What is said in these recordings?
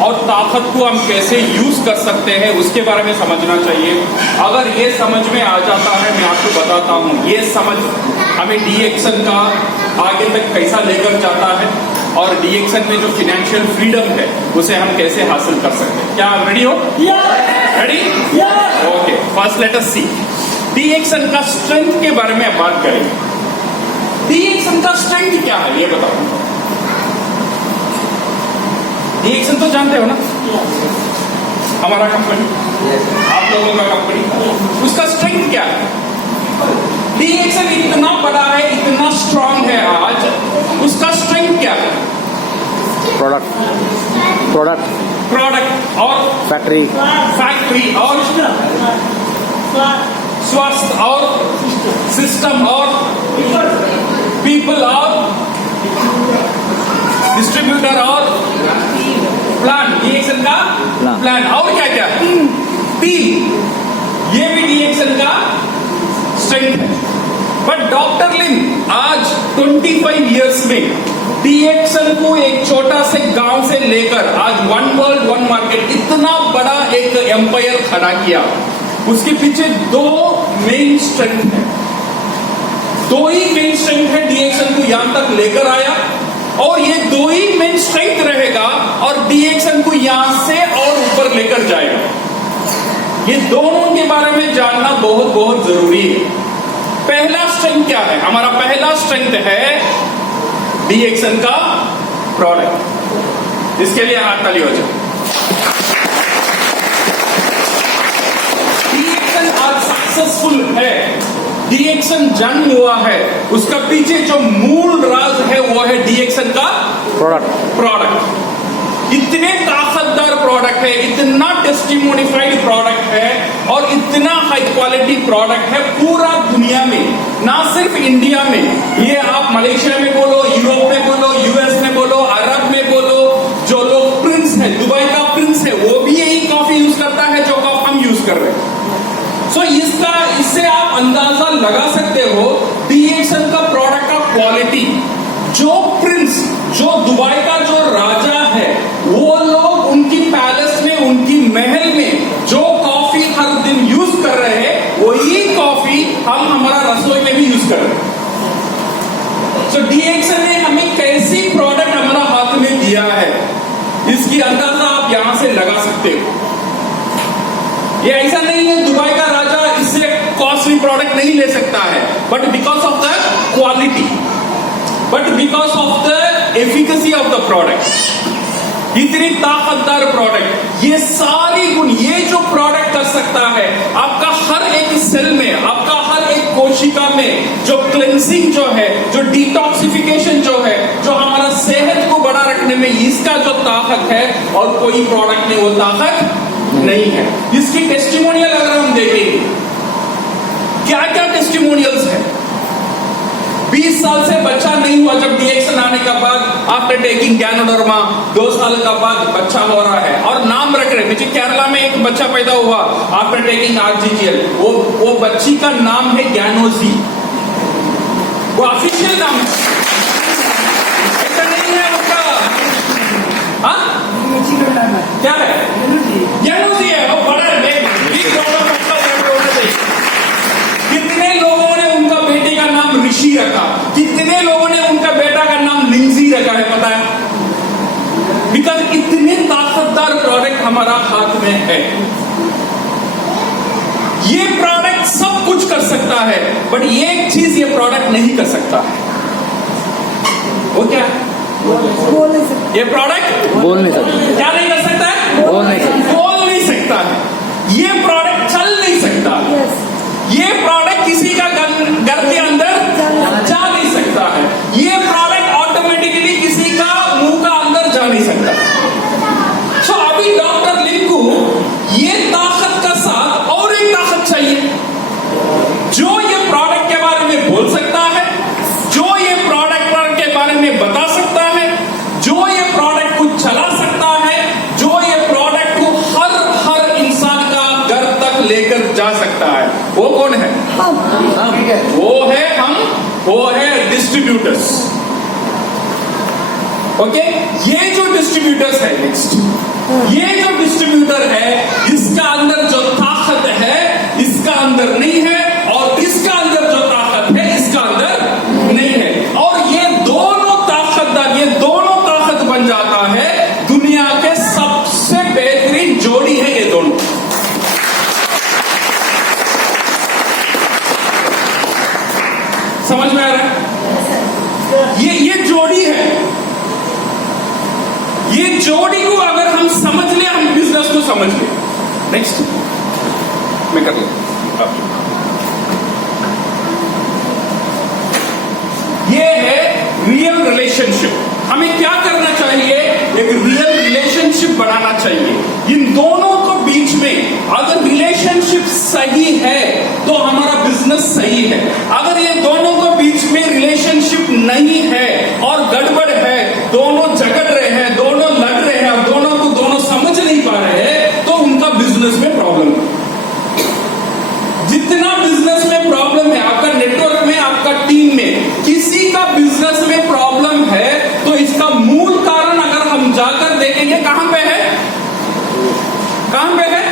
और ताकत को हम कैसे यूज कर सकते हैं उसके बारे में समझना चाहिए। अगर ये समझ में आ जाता है, मैं आपको बताता हूँ ये समझ हमें डीएक्शन का आगे तक कैसा लेकर जाता है और डीएक्शन में जो फाइनेंशियल फ्रीडम है उसे हम कैसे हासिल कर सकते हैं। क्या आप रेडी हो? Ready? Okay, first let us see DXN का स्ट्रेंथ के बारे में बात करेंगे। डीएक्शन का स्ट्रेंथ क्या है ये बताओ। डीएक्शन तो जानते हो ना, हमारा कंपनी, आप लोगों का कंपनी, उसका स्ट्रेंथ क्या है? डीएक्शन इतना बड़ा है, इतना स्ट्रांग है आज, उसका स्ट्रेंथ क्या है? प्रोडक्ट और फैक्ट्री और स्वास्थ्य और सिस्टम और पीपल और डिस्ट्रीब्यूटर और प्लान। डीएक्शन का प्लान और क्या क्या? टीम। ये भी डीएक्शन का स्ट्रेंथ है। बट डॉक्टर लिन आज 25 इयर्स में डीएक्शन को एक छोटा से गांव से लेकर आज वन वर्ल्ड वन मार्केट इतना बड़ा एक एम्पायर खड़ा किया। उसके पीछे दो मेन स्ट्रेंथ है, दो ही मेन स्ट्रेंथ है डीएक्शन को यहां तक लेकर आया, और ये दो ही मेन स्ट्रेंथ रहेगा और डीएक्शन को यहां से और ऊपर लेकर जाएगा। ये दोनों के बारे में जानना बहुत बहुत जरूरी है। पहला स्ट्रेंथ क्या है? हमारा पहला स्ट्रेंथ है डीएक्शन का प्रोडक्ट। इसके लिए हाथ ताली हो जाए। डीएक्शन आज सक्सेसफुल है, डीएक्शन जन्म हुआ है, उसका पीछे जो मूल राज है वो है डीएक्शन का प्रोडक्ट। इतने ताकतदार प्रोडक्ट है, इतना टेस्टिमोनिफाइड प्रोडक्ट है और इतना हाई क्वालिटी प्रोडक्ट है पूरा दुनिया में, ना सिर्फ इंडिया में। ये आप मलेशिया में बोलो, यूरोप में बोलो, यूएस में बोलो, अरब में बोलो, जो लोग प्रिंस है, दुबई का प्रिंस है, वो भी यही कॉफी यूज करता है जो हम यूज कर रहे हैं। सो इससे आप अंदाजा लगा सकते हो डीएक्शन का प्रोडक्ट का क्वालिटी। जो प्रिंस, जो दुबई का जो राजा है, वो लोग उनकी पैलेस में, उनकी महल में जो कॉफी हर दिन यूज कर रहे हैं वही कॉफी हम हमारा रसोई में भी यूज कर रहे हैं। सो डीएक्शन ने हमें कैसी प्रोडक्ट हमारा हाथ में दिया है इसकी अंदाजा आप यहां से लगा सकते हो। ये ऐसा नहीं है दुबई का राजा इससे कॉस्टली प्रोडक्ट नहीं ले सकता है, but because of the quality, but because of the efficacy of the product, इतनी ताकतदार प्रोडक्ट, ये सारी गुण, ये जो प्रोडक्ट कर सकता है आपका हर एक सेल में, आपका हर एक कोशिका में जो क्लेंसिंग जो है, जो डिटॉक्सिफिकेशन जो है, जो हमारा सेहत को बड़ा रखने में इसका जो ताकत है और कोई प्रोडक्ट में वो ताकत नहीं है। इसकी टेस्टिमोनियल अगर हम देखेंगे, क्या क्या टेस्टिमोनियल्स है। 20 साल से बच्चा नहीं हुआ जब डीएक्शन आने के बाद, आफ्टर टेकिंग गैनोडर्मा 2 साल का बाद बच्चा हो रहा है और नाम रख रहे। मुझे केरला में एक बच्चा पैदा हुआ आफ्टर टेकिंग आरजीजीएल, वो बच्ची का नाम है ज्ञानोजी, वो ऑफिशियल नाम है, ऐसा नहीं है उसका। क्या है? ज्ञानोजी है, वो बड़ा है। कितने लोगों ने उनका बेटे का नाम ऋषि रखा, कितने लोगों ने उनका बेटा का नाम लिंजी रखा है, पता है? बिकॉज इतने ताकतदार प्रोडक्ट हमारा हाथ में है। ये प्रोडक्ट सब कुछ कर सकता है, बट ये एक चीज ये प्रोडक्ट नहीं कर सकता है। वो क्या? ये प्रोडक्ट बोल नहीं सकता। क्या नहीं कर सकता है? बोल नहीं सकता है। ये प्रोडक्ट चल नहीं सकता। ये प्रोडक्ट किसी का घर के अंदर जा नहीं सकता है। ये प्रोडक्ट ऑटोमेटिकली किसी का मुंह का अंदर जा नहीं सकता। सो अभी डॉक्टर लिन को ये ताकत का साथ और एक ताकत चाहिए जो ये प्रोडक्ट के बारे में बोल सकता है, जो ये प्रोडक्ट के बारे में बता सकता है, जो ये प्रोडक्ट को चला सकता है, जो ये प्रोडक्ट को हर इंसान का घर तक लेकर जा सकता है। वो कौन है? वो है हम, वो है डिस्ट्रीब्यूटर्स। ओके, ये जो डिस्ट्रीब्यूटर्स है, नेक्स्ट, ये जो डिस्ट्रीब्यूटर है, इसका अंदर जो ताकत है इसका अंदर नहीं है, और इसका अंदर जो ताकत है इसका अंदर नहीं है, और ये दोनों ताकतदार, ये दोनों ताकत बन जाता है दुनिया के सबसे बेहतरीन जोड़ी है ये दोनों। समझ में आ रहा है? ये जोड़ी है। ये जोड़ी को अगर हम समझ ले, हम बिजनेस को समझ ले। नेक्स्ट मैं कर लेता हूं। ये है रियल रिलेशनशिप। हमें क्या करना चाहिए? एक रियल रिलेशनशिप बनाना चाहिए। इन दोनों को बीच में अगर रिलेशनशिप सही है तो हमारा बिजनेस सही है। अगर ये दोनों को बीच में रिलेशनशिप नहीं है और गड़बड़ है, दोनों झगड़ रहे हैं, दोनों लड़ रहे हैं और दोनों को दोनों समझ नहीं पा रहे हैं, तो उनका बिजनेस में प्रॉब्लम है। जितना बिजनेस में प्रॉब्लम है, आपका नेटवर्क में, आपका टीम में, किसी का बिजनेस में प्रॉब्लम है, तो इसका मूल कारण अगर हम जाकर देखेंगे कहां पे है? कहां पे है?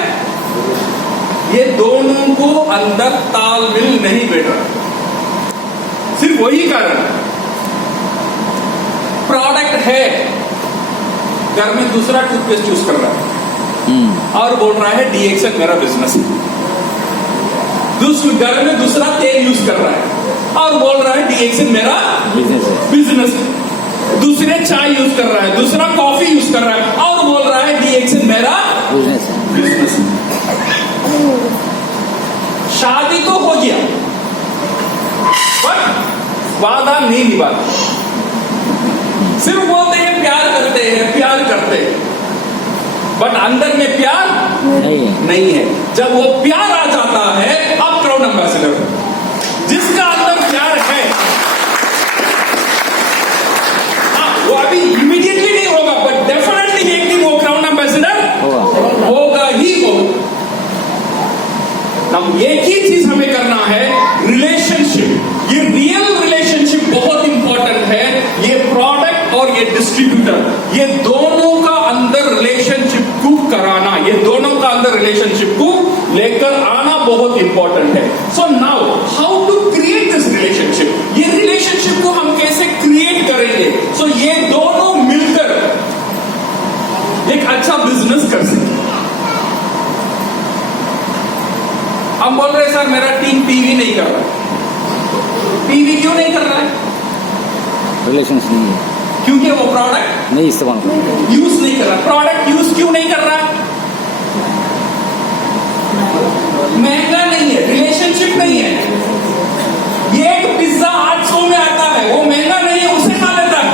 ये दोनों को अंदर तालमेल नहीं बैठ रहा। सिर्फ वही कारण है। प्रोडक्ट है, घर में दूसरा टूथपेस्ट यूज कर रहा है और बोल रहा है डीएक्सन मेरा बिजनेस है। घर में दूसरा तेल यूज कर रहा है और बोल रहा है डीएक्सन मेरा बिजनेस है। दूसरे चाय यूज कर रहा है, दूसरा कॉफी यूज कर रहा है और बोल रहा है डीएक्सन मेरा बिजनेस है। शादी तो हो गया, बट वादा नहीं निभाते। सिर्फ बोलते हैं प्यार करते हैं, प्यार करते हैं, बट अंदर में प्यार नहीं है। जब वो प्यार आ जाता है, अब क्राउन एम्बेसडर जिसका अंदर प्यार है, वो अभी इमीडिएटली नहीं होगा, बट डेफिनेटली एक दिन वो क्राउन एम्बेसडर होगा ही होगा। अब एक ही चीज हमें करना है, रिलेशनशिप। ये रियल रिलेशनशिप बहुत इंपॉर्टेंट है। ये प्रोडक्ट और ये डिस्ट्रीब्यूटर, ये दोनों का अंदर रिलेशनशिप को कराना, ये दोनों का अंदर रिलेशनशिप को लेकर आना बहुत इंपॉर्टेंट है। So now how to create this relationship? ये रिलेशनशिप को हम कैसे क्रिएट करेंगे? सो ये दोनों मिलकर एक अच्छा बिजनेस कर सकें। हम बोल रहे सर मेरा टीम पीवी नहीं कर रहा। पीवी क्यों नहीं कर रहा है? रिलेशंस नहीं है, क्योंकि वो प्रोडक्ट नहीं इस्तेमाल यूज नहीं कर रहा। प्रोडक्ट यूज क्यों नहीं कर रहा? महंगा नहीं है, रिलेशनशिप नहीं है। ये एक पिज्जा 800 में आता है, वो महंगा नहीं है, उसे खा लेता है।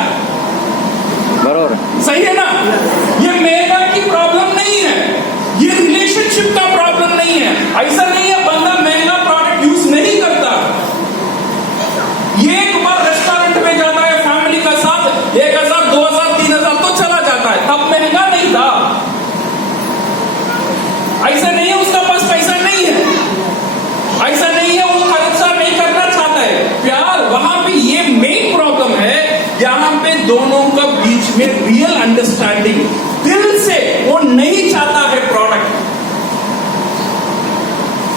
बरोबर, सही है ना? ये महंगा की प्रॉब्लम नहीं है, ये रिलेशनशिप का प्रॉब्लम नहीं है। ऐसा नहीं है बंदा महंगा प्रोडक्ट यूज नहीं करता। ये एक बार रेस्टोरेंट में जाता है फैमिली का साथ, 1000, 2000, 3000 तो चला जाता है, तब महंगा नहीं था। ऐसा नहीं है उसका पास पैसा नहीं है, ऐसा नहीं है वो खर्चा नहीं करना चाहता है। प्यार वहां पे ये मेन प्रॉब्लम है। यहां पे दोनों का बीच में रियल अंडरस्टैंडिंग, दिल से वो नहीं चाहता है प्रोडक्ट।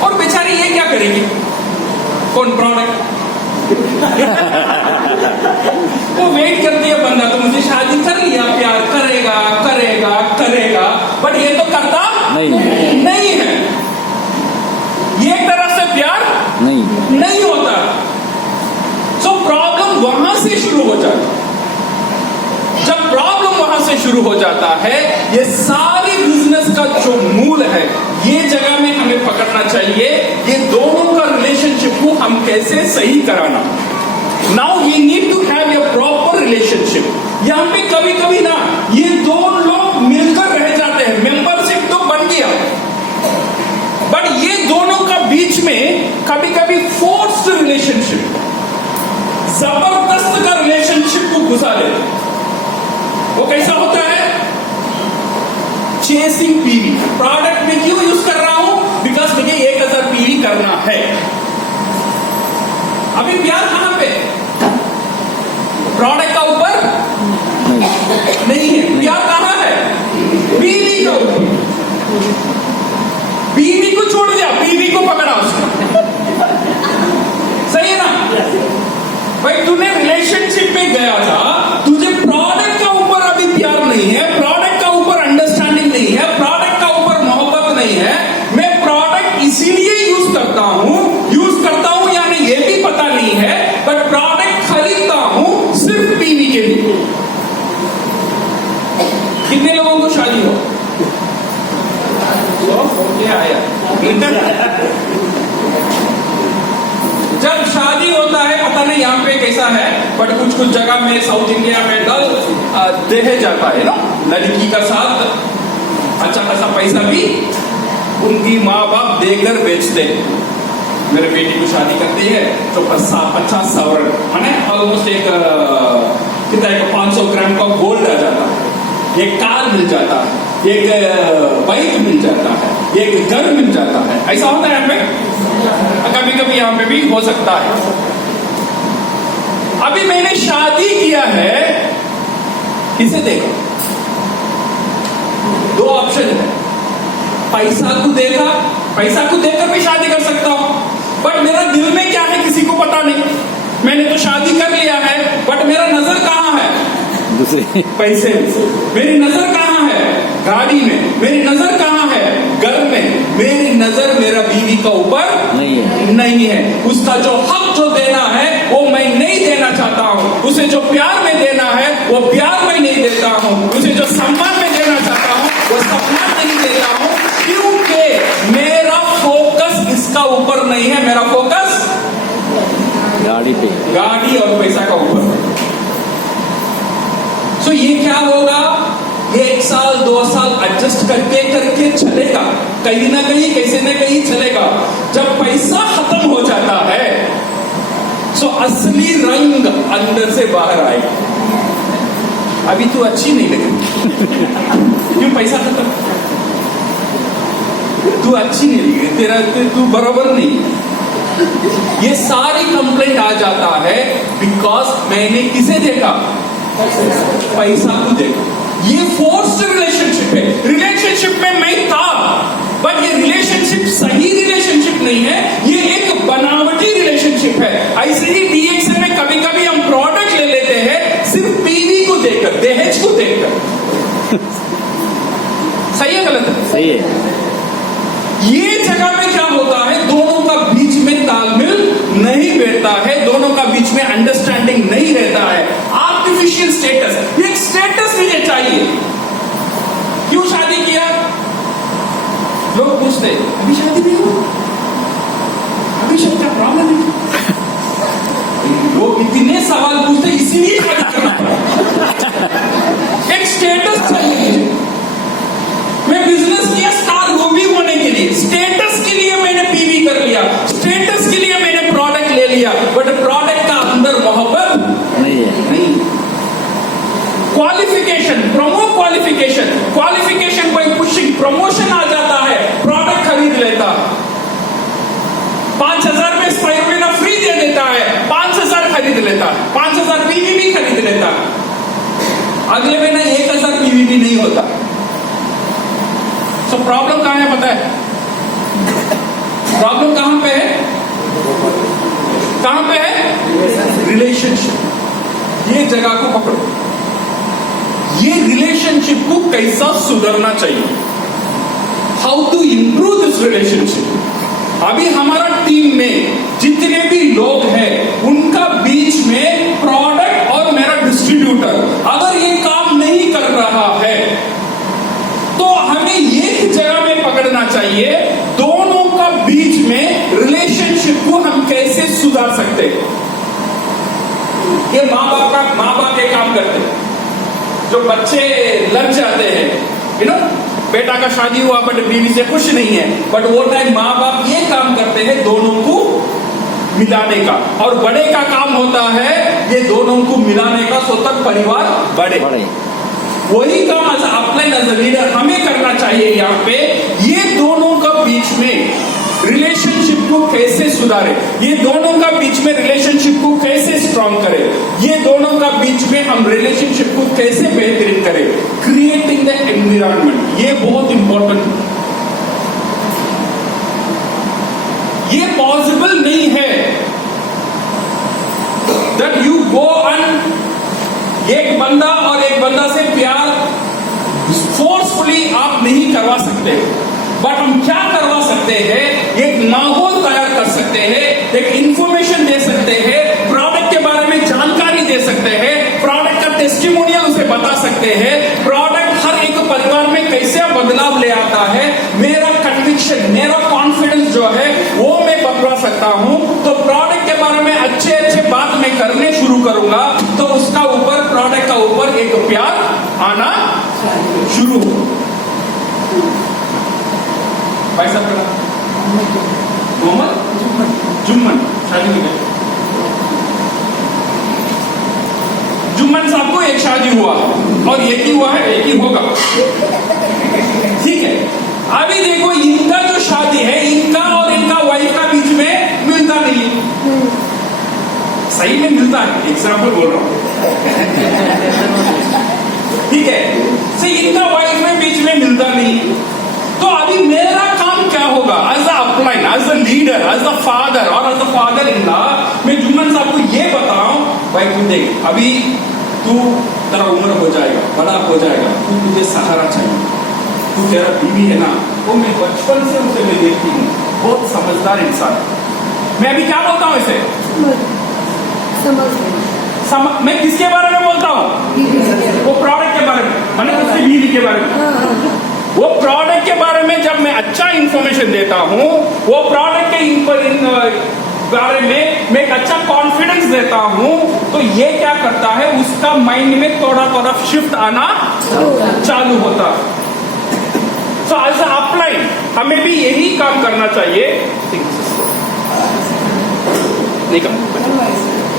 और बेचारी ये क्या करेगी? कौन? प्रोडक्ट। वो वेट करती है बंदा, तो मुझे शादी कर लिया, प्यार करेगा करेगा करेगा, बट ये तो करता नहीं है। ये एक तरह से प्यार नहीं होता। सो प्रॉब्लम वहां से शुरू हो जाता है। जब प्रॉब्लम वहां से शुरू हो जाता है, ये सारी बिजनेस का जो मूल है, ये जगह में हमें पकड़ना चाहिए। ये दोनों का रिलेशनशिप को हम कैसे सही कराना। Now we need to have a proper relationship. यहां पे कभी कभी ना ये दो लोग मिलकर रह जाते हैं, मेंबरशिप तो बन गया, बट ये दोनों का बीच में कभी कभी फोर्स्ड रिलेशनशिप, जबरदस्त का रिलेशनशिप को घुसा लेते हैं। वो कैसा होता है? Chasing PV. प्रोडक्ट में क्यों यूज कर रहा हूं? बिकॉज मुझे 1000 पीवी करना है। अभी प्यार कहां पे? प्रोडक्ट का ऊपर क्या होती है? बीवी को छोड़ दिया, बीवी को पकड़ा उसने। सही है ना भाई? तूने रिलेशनशिप में गया था, तुझे प्रोडक्ट का ऊपर अभी प्यार नहीं है, प्रोडक्ट का ऊपर अंडरस्टैंडिंग नहीं है, प्रोडक्ट का ऊपर मोहब्बत नहीं है। मैं प्रोडक्ट इसीलिए यूज करता हूं यानी ये भी पता नहीं है, बट प्रोडक्ट खरीदता हूं सिर्फ बीवी के लिए। कितने लोगों को शादी हो? आया जब शादी होता है, पता नहीं यहाँ पे कैसा है, बट कुछ कुछ जगह में साउथ इंडिया में दहेज जाता है ना, लड़की का साथ अच्छा खासा पैसा भी उनकी माँ बाप देकर बेचते हैं। मेरे बेटी को शादी करती है तो 50 सवरण माने ऑलमोस्ट एक कितना 500 ग्राम का गोल्ड आ जाता है, एक कार मिल जाता है, एक बाइक मिल जाता है, एक घर मिल जाता है। ऐसा होता है यहाँ पे, कभी कभी यहाँ पे भी हो सकता है। अभी मैंने शादी किया है, किसे देखो? दो ऑप्शन है, पैसा को देकर भी शादी कर सकता हूं, बट मेरा दिल में क्या है किसी को पता नहीं। मैंने तो शादी कर लिया है, बट मेरा नजर कहां है? दूसरे पैसे में। मेरी नजर कहां है? गाड़ी में। मेरी नजर कहां है? घर में। मेरी नजर मेरा बीवी का ऊपर नहीं है। उसका जो हक जो देना है वो मैं नहीं देना चाहता हूं। उसे जो प्यार में देना है वो प्यार में नहीं देता हूं। उसे जो सम्मान में देना चाहता हूं वो सम्मान नहीं देता हूं, क्योंकि मेरा फोकस इसका ऊपर नहीं है। मेरा फोकस गाड़ी और पैसा का ऊपर। सो ये क्या होगा? 1 साल 2 साल एडजस्ट करके चलेगा, कहीं ना कहीं कैसे न कहीं चलेगा। जब पैसा खत्म हो जाता है सो असली रंग अंदर से बाहर आएगा। अभी तू अच्छी नहीं लगी क्यों? पैसा खत्म। तू अच्छी नहीं लगी, तू बराबर नहीं। ये सारी कंप्लेंट आ जाता है बिकॉज मैंने किसे देखा? पैसा को देखा। ये फोर्स्ड रिलेशनशिप है। रिलेशनशिप में मैं था, बट ये रिलेशनशिप सही रिलेशनशिप नहीं है, ये एक बनावटी रिलेशनशिप है। ऐसे ही डीएक्सन में कभी कभी हम प्रोडक्ट ले लेते हैं सिर्फ पीवी को देखकर, दहेज को देखकर। सही है गलत है? सही है। ये जगह में क्या होता है? दोनों का बीच में तालमेल नहीं बैठता है, दोनों का बीच में अंडरस्टैंडिंग नहीं रहता है। आर्टिफिशियल स्टेटस, एक स्टेटस मुझे चाहिए। क्यों शादी किया? लोग पूछते अभी शादी नहीं हुआ, अभी शादी क्या प्रॉब्लम है? लोग इतने सवाल पूछते इसीलिए शादी करना पड़ा। एक स्टेटस चाहिए मुझे। मैं बिजनेस किया स्टार वो भी होने के लिए, स्टेटस के लिए मैंने पीवी कर लिया, स्टेटस के लिए मैंने प्रोडक्ट ले लिया, बट प्रोडक्ट का अंदर मोहब्बत नहीं। क्वालिफिकेशन, क्वालिफिकेशन कोई पुशिंग प्रमोशन आ जाता है, प्रोडक्ट खरीद लेता है। 5000 में स्पाइरुलिना फ्री दे देता है, 5000 खरीद लेता है, 5000 पीवी भी खरीद लेता है। अगले महीने 1000 पीवी भी नहीं होता। तो प्रॉब्लम कहां है पता है? प्रॉब्लम कहां पे है? कहां पे है? रिलेशनशिप। ये जगह को पकड़ो। ये रिलेशनशिप को कैसा सुधरना चाहिए? How to improve this relationship. अभी हमारा टीम में जितने भी लोग हैं उनका बीच में प्रोडक्ट और मेरा डिस्ट्रीब्यूटर अगर ये काम नहीं कर रहा है तो हमें एक जगह में पकड़ना चाहिए। दोनों का बीच में रिलेशनशिप को हम कैसे सुधार सकते हैं? ये माँ बाप ये काम करते हैं। जो बच्चे लग जाते हैं, बेटा का शादी हुआ बट बीवी से खुश नहीं है, बट वो टाइम माँ बाप ये काम करते हैं दोनों को मिलाने का, और बड़े का काम होता है ये दोनों को मिलाने का, सो तक परिवार बढ़े। वही काम अपने एज अ लीडर हमें करना चाहिए। यहाँ पे ये दोनों का बीच में रिलेशनशिप को कैसे सुधारे, ये दोनों का बीच में रिलेशनशिप को कैसे स्ट्रॉन्ग करे, ये दोनों का बीच में हम रिलेशनशिप को कैसे बेहतरीन करें, क्रिएटिंग द एनवायरनमेंट, ये बहुत इंपॉर्टेंट। ये पॉसिबल नहीं है दैट यू गो ऑन, एक बंदा और एक बंदा से प्यार फोर्सफुली आप नहीं करवा सकते, बट हम क्या करवा सकते हैं, एक माहौल तैयार कर सकते हैं, एक इंफॉर्मेशन दे सकते हैं, प्रोडक्ट के बारे में जानकारी दे सकते हैं, प्रोडक्ट का टेस्टिमोनियल उसे बता सकते हैं, प्रोडक्ट हर एक परिवार में कैसे बदलाव ले आता है, मेरा कन्विक्शन, मेरा कॉन्फिडेंस जो है वो मैं बता सकता हूं। तो प्रोडक्ट के बारे में अच्छे अच्छे बात मैं करने शुरू करूंगा तो उसका ऊपर, प्रोडक्ट का ऊपर एक प्यार आना शुरू हो। भाई साहब का मोहम्मद जुम्मन, शादी हुई है जुम्मन साहब को, एक शादी हुआ और एक ही हुआ है, एक ही होगा, ठीक है। अभी देखो इनका जो शादी है, इनका और इनका वाइफ का बीच में मिलता नहीं है, सही में मिलता है, एग्जाम्पल बोल रहा हूं, ठीक है, सही, इनका वाइफ में बीच में मिलता नहीं। तो अभी मेरा काम क्या होगा as a upline, as a leader, as a father और as a father in law, मैं जुम्मन साहब को ये बताऊं, भाई तू देख, अभी तू, तेरा उम्र हो जाएगा, बड़ा हो जाएगा, तू, तुझे सहारा चाहिए, तू, तेरा बीवी है ना, वो मैं बचपन से उसे मैं देखती हूँ, बहुत समझदार इंसान। मैं अभी क्या बोलता हूँ इसे, मैं किसके बारे में बोलता हूँ, वो प्रोडक्ट के बारे में, मैंने उसकी बीवी के बारे में, वो प्रोडक्ट के बारे में जब मैं अच्छा इंफॉर्मेशन देता हूँ, वो प्रोडक्ट के बारे में मैं एक अच्छा कॉन्फिडेंस देता हूँ, तो ये क्या करता है, उसका माइंड में थोड़ा थोड़ा शिफ्ट आना चालू होता है। सो एज अ अपलाइन हमें भी यही काम करना चाहिए। नहीं काम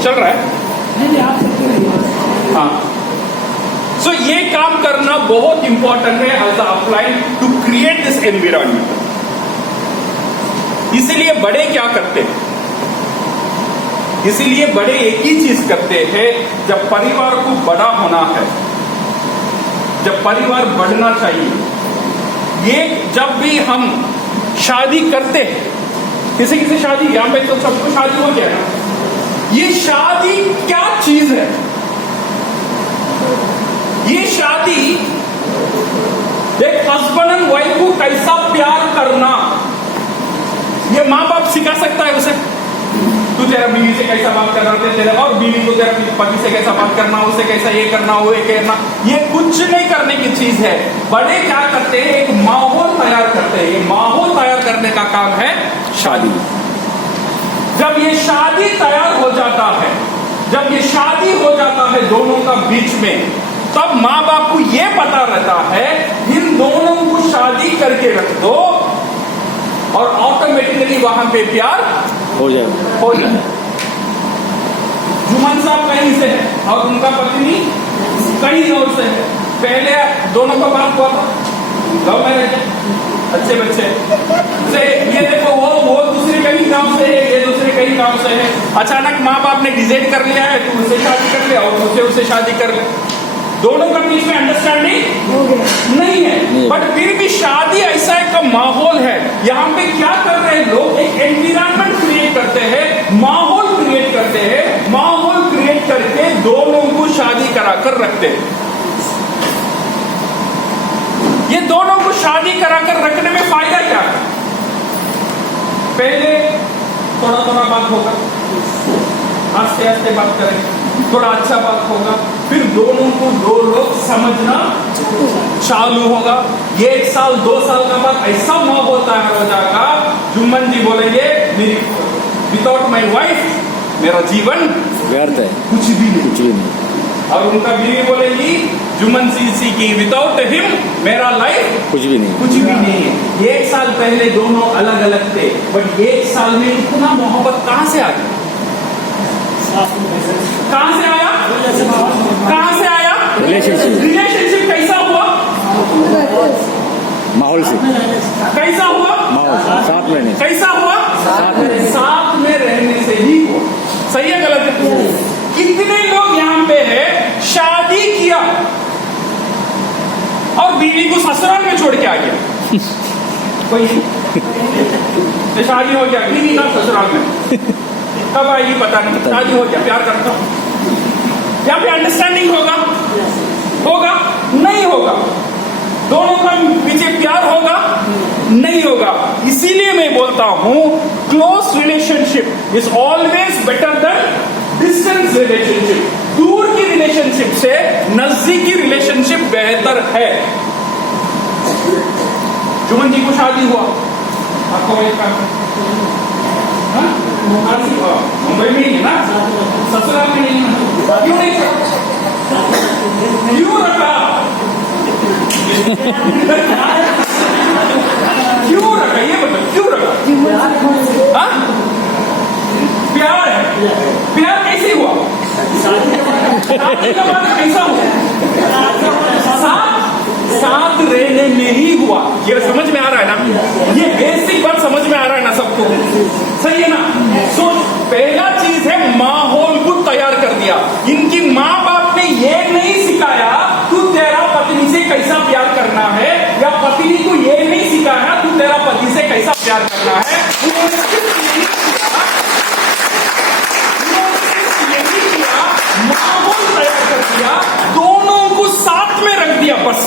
चल रहा है, हाँ। सो ये काम करना बहुत इंपॉर्टेंट है as a upline to create this environment. इसीलिए बड़े क्या करते हैं, इसीलिए बड़े एक ही चीज करते हैं, जब परिवार को बड़ा होना है, जब परिवार बढ़ना चाहिए, ये जब भी हम शादी करते हैं, किसी किसी शादी, यहां पे तो सबको शादी हो गया, ये शादी क्या चीज है, ये शादी एक हस्बैंड एंड वाइफ को कैसा प्यार करना, ये माँ बाप सिखा सकता है उसे, तू तेरा बीवी से कैसा बात करना है, तेरा और बीवी को तेरा पति से कैसा बात करना, उसे कैसा ये करना, वो ये करना, ये कुछ नहीं करने की चीज है। बड़े क्या करते हैं, एक माहौल तैयार करते हैं, ये माहौल तैयार करने का काम है शादी। जब ये शादी तैयार हो जाता है, जब ये शादी हो जाता है दोनों का बीच में, तब माँ बाप को ये पता रहता है इन दोनों को शादी करके रख दो और ऑटोमेटिकली वहां पे प्यार हो जाए। जुम्मन साहब कहीं से है और उनका पत्नी कहीं और से है, पहले दोनों का बात हुआ था, लव मैरिज, अच्छे बच्चे से, ये देखो वो दूसरे कहीं गांव से है, ये दूसरे कहीं गांव से है, अचानक माँ बाप ने डिसाइड कर लिया है तू उससे शादी कर ले और उसे शादी कर ले, दोनों का बीच में अंडरस्टैंडिंग नहीं है, बट फिर भी शादी ऐसा एक माहौल है, यहाँ पे क्या कर रहे हैं लोग, एक एनवायरनमेंट क्रिएट करते हैं, माहौल क्रिएट करते हैं, माहौल क्रिएट करके दोनों को शादी कराकर रखते हैं। ये दोनों को शादी कराकर रखने में फायदा क्या है, पहले थोड़ा थोड़ा बात होगा, आस्ते आस्ते बात करेंगे, थोड़ा अच्छा बात होगा, फिर दोनों को दो लोग समझना चालू होगा, 1 साल 2 साल का बाद ऐसा माहौल तैयार हो जाएगा, जुम्मन जी बोलेंगे विदाउट माई वाइफ मेरा जीवन व्यर्थ है, कुछ भी नहीं, और उनका बीवी बोलेगी जुम्मन सी की विदाउट हिम मेरा लाइफ कुछ भी नहीं है। 1 साल पहले दोनों अलग अलग थे, बट 1 साल में इतना मोहब्बत कहां से आ गई, कहां से आया, रिलेशनशिप कैसा हुआ, माहौल से, कैसा हुआ? माहौल साथ में नहीं, कैसा हुआ? साथ में रहने से ही हुआ। सही है गलत है? कितने लोग यहाँ पे है शादी किया और बीवी को ससुराल में छोड़ के आ गया? कोई ये शादी हो गया, बीवी का ससुराल में कब आएगी पता नहीं, शादी हो गया, प्यार करता हूं, यहाँ पे अंडरस्टैंडिंग होगा? होगा? नहीं होगा। दोनों का पीछे प्यार होगा? नहीं होगा। इसीलिए मैं बोलता हूं close relationship is always better than distance relationship. दूर की रिलेशनशिप से नजदीकी रिलेशनशिप बेहतर है। जुमन जी को शादी हुआ, आपको वही मुंबई में ही है ना, ससुराल में नहीं है, क्यों नहीं? क्यों रखा? क्यों रखा ये मतलब, क्यों रखा? हाँ? प्यार है। प्यार कैसे हुआ? शादी का बाद कैसा हुआ? साथ रहने में ही हुआ। ये समझ में आ रहा है ना? ये बेसिक बात समझ में आ रहा है ना सबको? सही है ना? सो पहला चीज है माहौल को तैयार कर दिया। इनकी माँ बाप ने ये नहीं सिखाया तू तेरा पत्नी से कैसा प्यार करना है, या पत्नी को ये नहीं सिखाया तू तेरा पति से कैसा प्यार करना है। माहौल तैयार कर दिया, दोनों को साथ में रख दिया, बस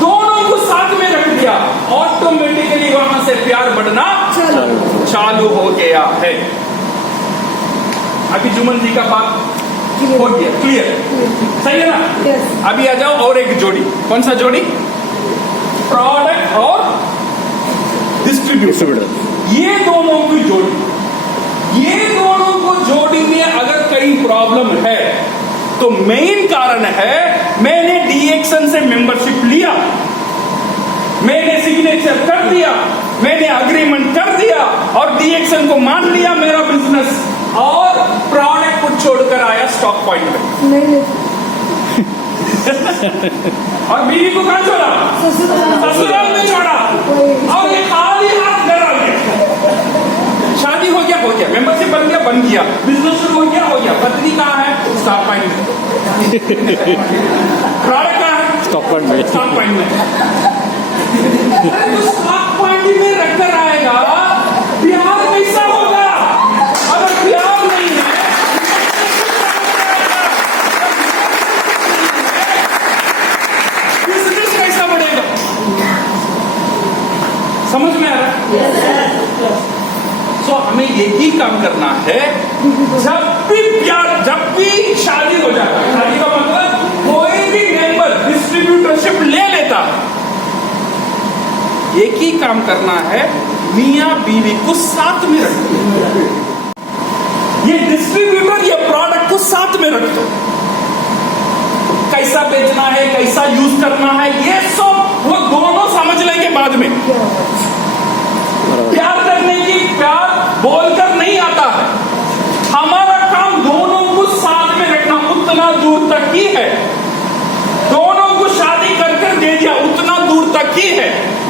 दोनों को साथ में रख दिया, ऑटोमेटिकली वहां से प्यार बढ़ना चालू हो गया है। अभी जुमन जी का बात हो गया क्लियर? सही है ना? अभी आ जाओ और एक जोड़ी। कौन सा जोड़ी? प्रोडक्ट और डिस्ट्रीब्यूटर। ये दोनों की जोड़ी, ये दोनों को जोड़ी में अगर कई प्रॉब्लम है तो मेन कारण है मैंने डीएक्सन से मेंबरशिप लिया, मैंने सिग्नेचर कर दिया, मैंने अग्रीमेंट कर दिया और डीएक्सन को मान लिया मेरा बिजनेस, और प्रोडक्ट को छोड़कर आया स्टॉक पॉइंट में। और बीवी को कहां छोड़ा? ससुराल में छोड़ा, और ये खाली हाथ घर आ गया। शादी हो गया, मेंबरशिप बन गया, बिजनेस शुरू हो गया, पत्नी कहाँ है? स्टॉक पॉइंट में। प्रोडक्ट कहाँ है? स्टॉक पॉइंट में। स्टॉक पॉइंट में रखकर आएगा, प्यार कैसा होगा? अगर प्यार नहीं है, बिजनेस कैसा बढ़ेगा? समझ में आ रहा है? तो हमें यही काम करना है। जब भी शादी हो जाता है, शादी का मतलब कोई भी मेंबर डिस्ट्रीब्यूटरशिप ले लेता, एक ही काम करना है, मियां बीवी को साथ में रख दो। ये डिस्ट्रीब्यूटर ये प्रोडक्ट को साथ में रख दो। कैसा बेचना है, कैसा यूज करना है, ये सब वो दोनों समझ लेंगे बाद में। प्यार करने की, प्यार बोलकर नहीं आता है, हमारा काम दोनों को साथ में रखना उतना दूर तक ही है। दोनों को शादी कर दे दिया उतना दूर तक ही है।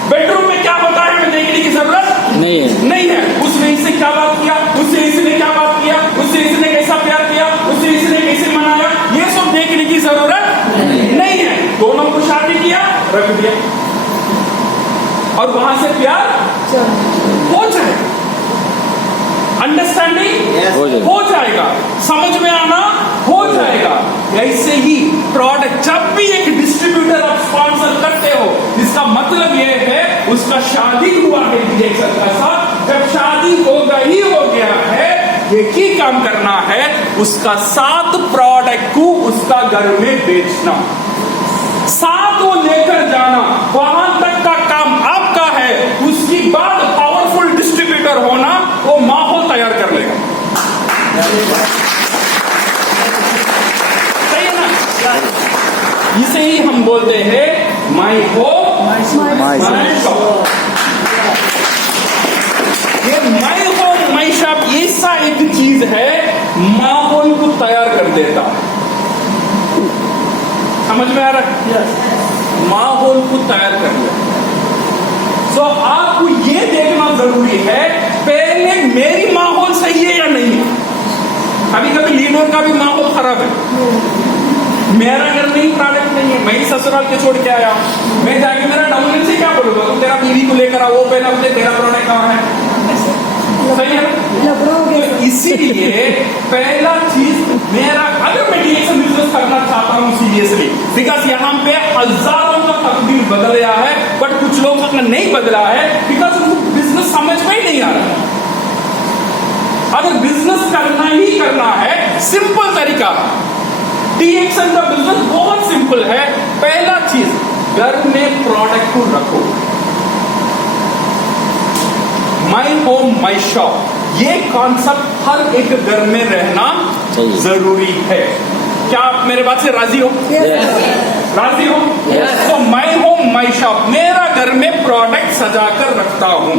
बेडरूम में क्या होता है हमें देखने की जरूरत नहीं है। उसने इससे क्या बात किया, उससे इसने क्या बात किया, उससे इसने कैसा प्यार किया, उससे इसने कैसे मनाया, ये सब देखने की जरूरत नहीं है। दोनों को शादी किया, रख दिया, और वहां से प्यार हो जाएगा, अंडरस्टैंडिंग हो जाएगा, समझ में आना हो जाएगा। ऐसे ही प्रोडक्ट जब भी एक डिस्ट्रीब्यूटर आप स्पॉन्सर करते हो, इसका मतलब ये है उसका शादी हुआ है डीएक्सन का साथ। जब शादी हो गया है, एक ही काम करना है, उसका साथ प्रोडक्ट को उसका घर में बेचना, साथ वो लेकर जाना, वहां तक का काम आपका है। उसकी बाद पावरफुल डिस्ट्रीब्यूटर होना, वो माहौल तैयार कर लेगा। सही है ना? इसे ही हम बोलते हैं माई होम माई शॉप। ये माई होम माई शॉप ऐसा एक चीज है, माहौल को तैयार कर देता। समझ में आ रहा है? माहौल को तैयार कर लिया। तो आपको ये देखना जरूरी है पहले मेरी माहौल सही है या नहीं है। कभी कभी लीडर का भी माहौल खराब है, मेरा घर में ही प्रोडक्ट नहीं है, मैं ही ससुराल के छोड़ के आया, मैं जाके मेरा डाउनलाइन से क्या बोलूंगा, तो तेरा बीवी को लेकर आ, वो पहना मुझे, तेरा प्रोडक्ट कहाँ है, सही है ना? तो इसीलिए पहला चीज मेरा, अगर मैं डीएक्शन बिजनेस करना चाहता हूँ सीरियसली, बिकॉज यहाँ पे हजारों का तकदीर बदल गया है, बट कुछ लोगों का नहीं बदला है बिकॉज उनको बिजनेस समझ में ही नहीं आ रहा। अगर बिजनेस करना ही करना है, सिंपल तरीका, डीएक्शन का बिजनेस बहुत सिंपल है। पहला चीज घर में प्रोडक्ट को रखो, माई होम माई शॉप, ये कॉन्सेप्ट हर एक घर में रहना जरूरी है। क्या आप मेरे बात से राजी हो? राजी हो? तो माई होम माई शॉप, मेरा घर में प्रोडक्ट सजा कर रखता हूं।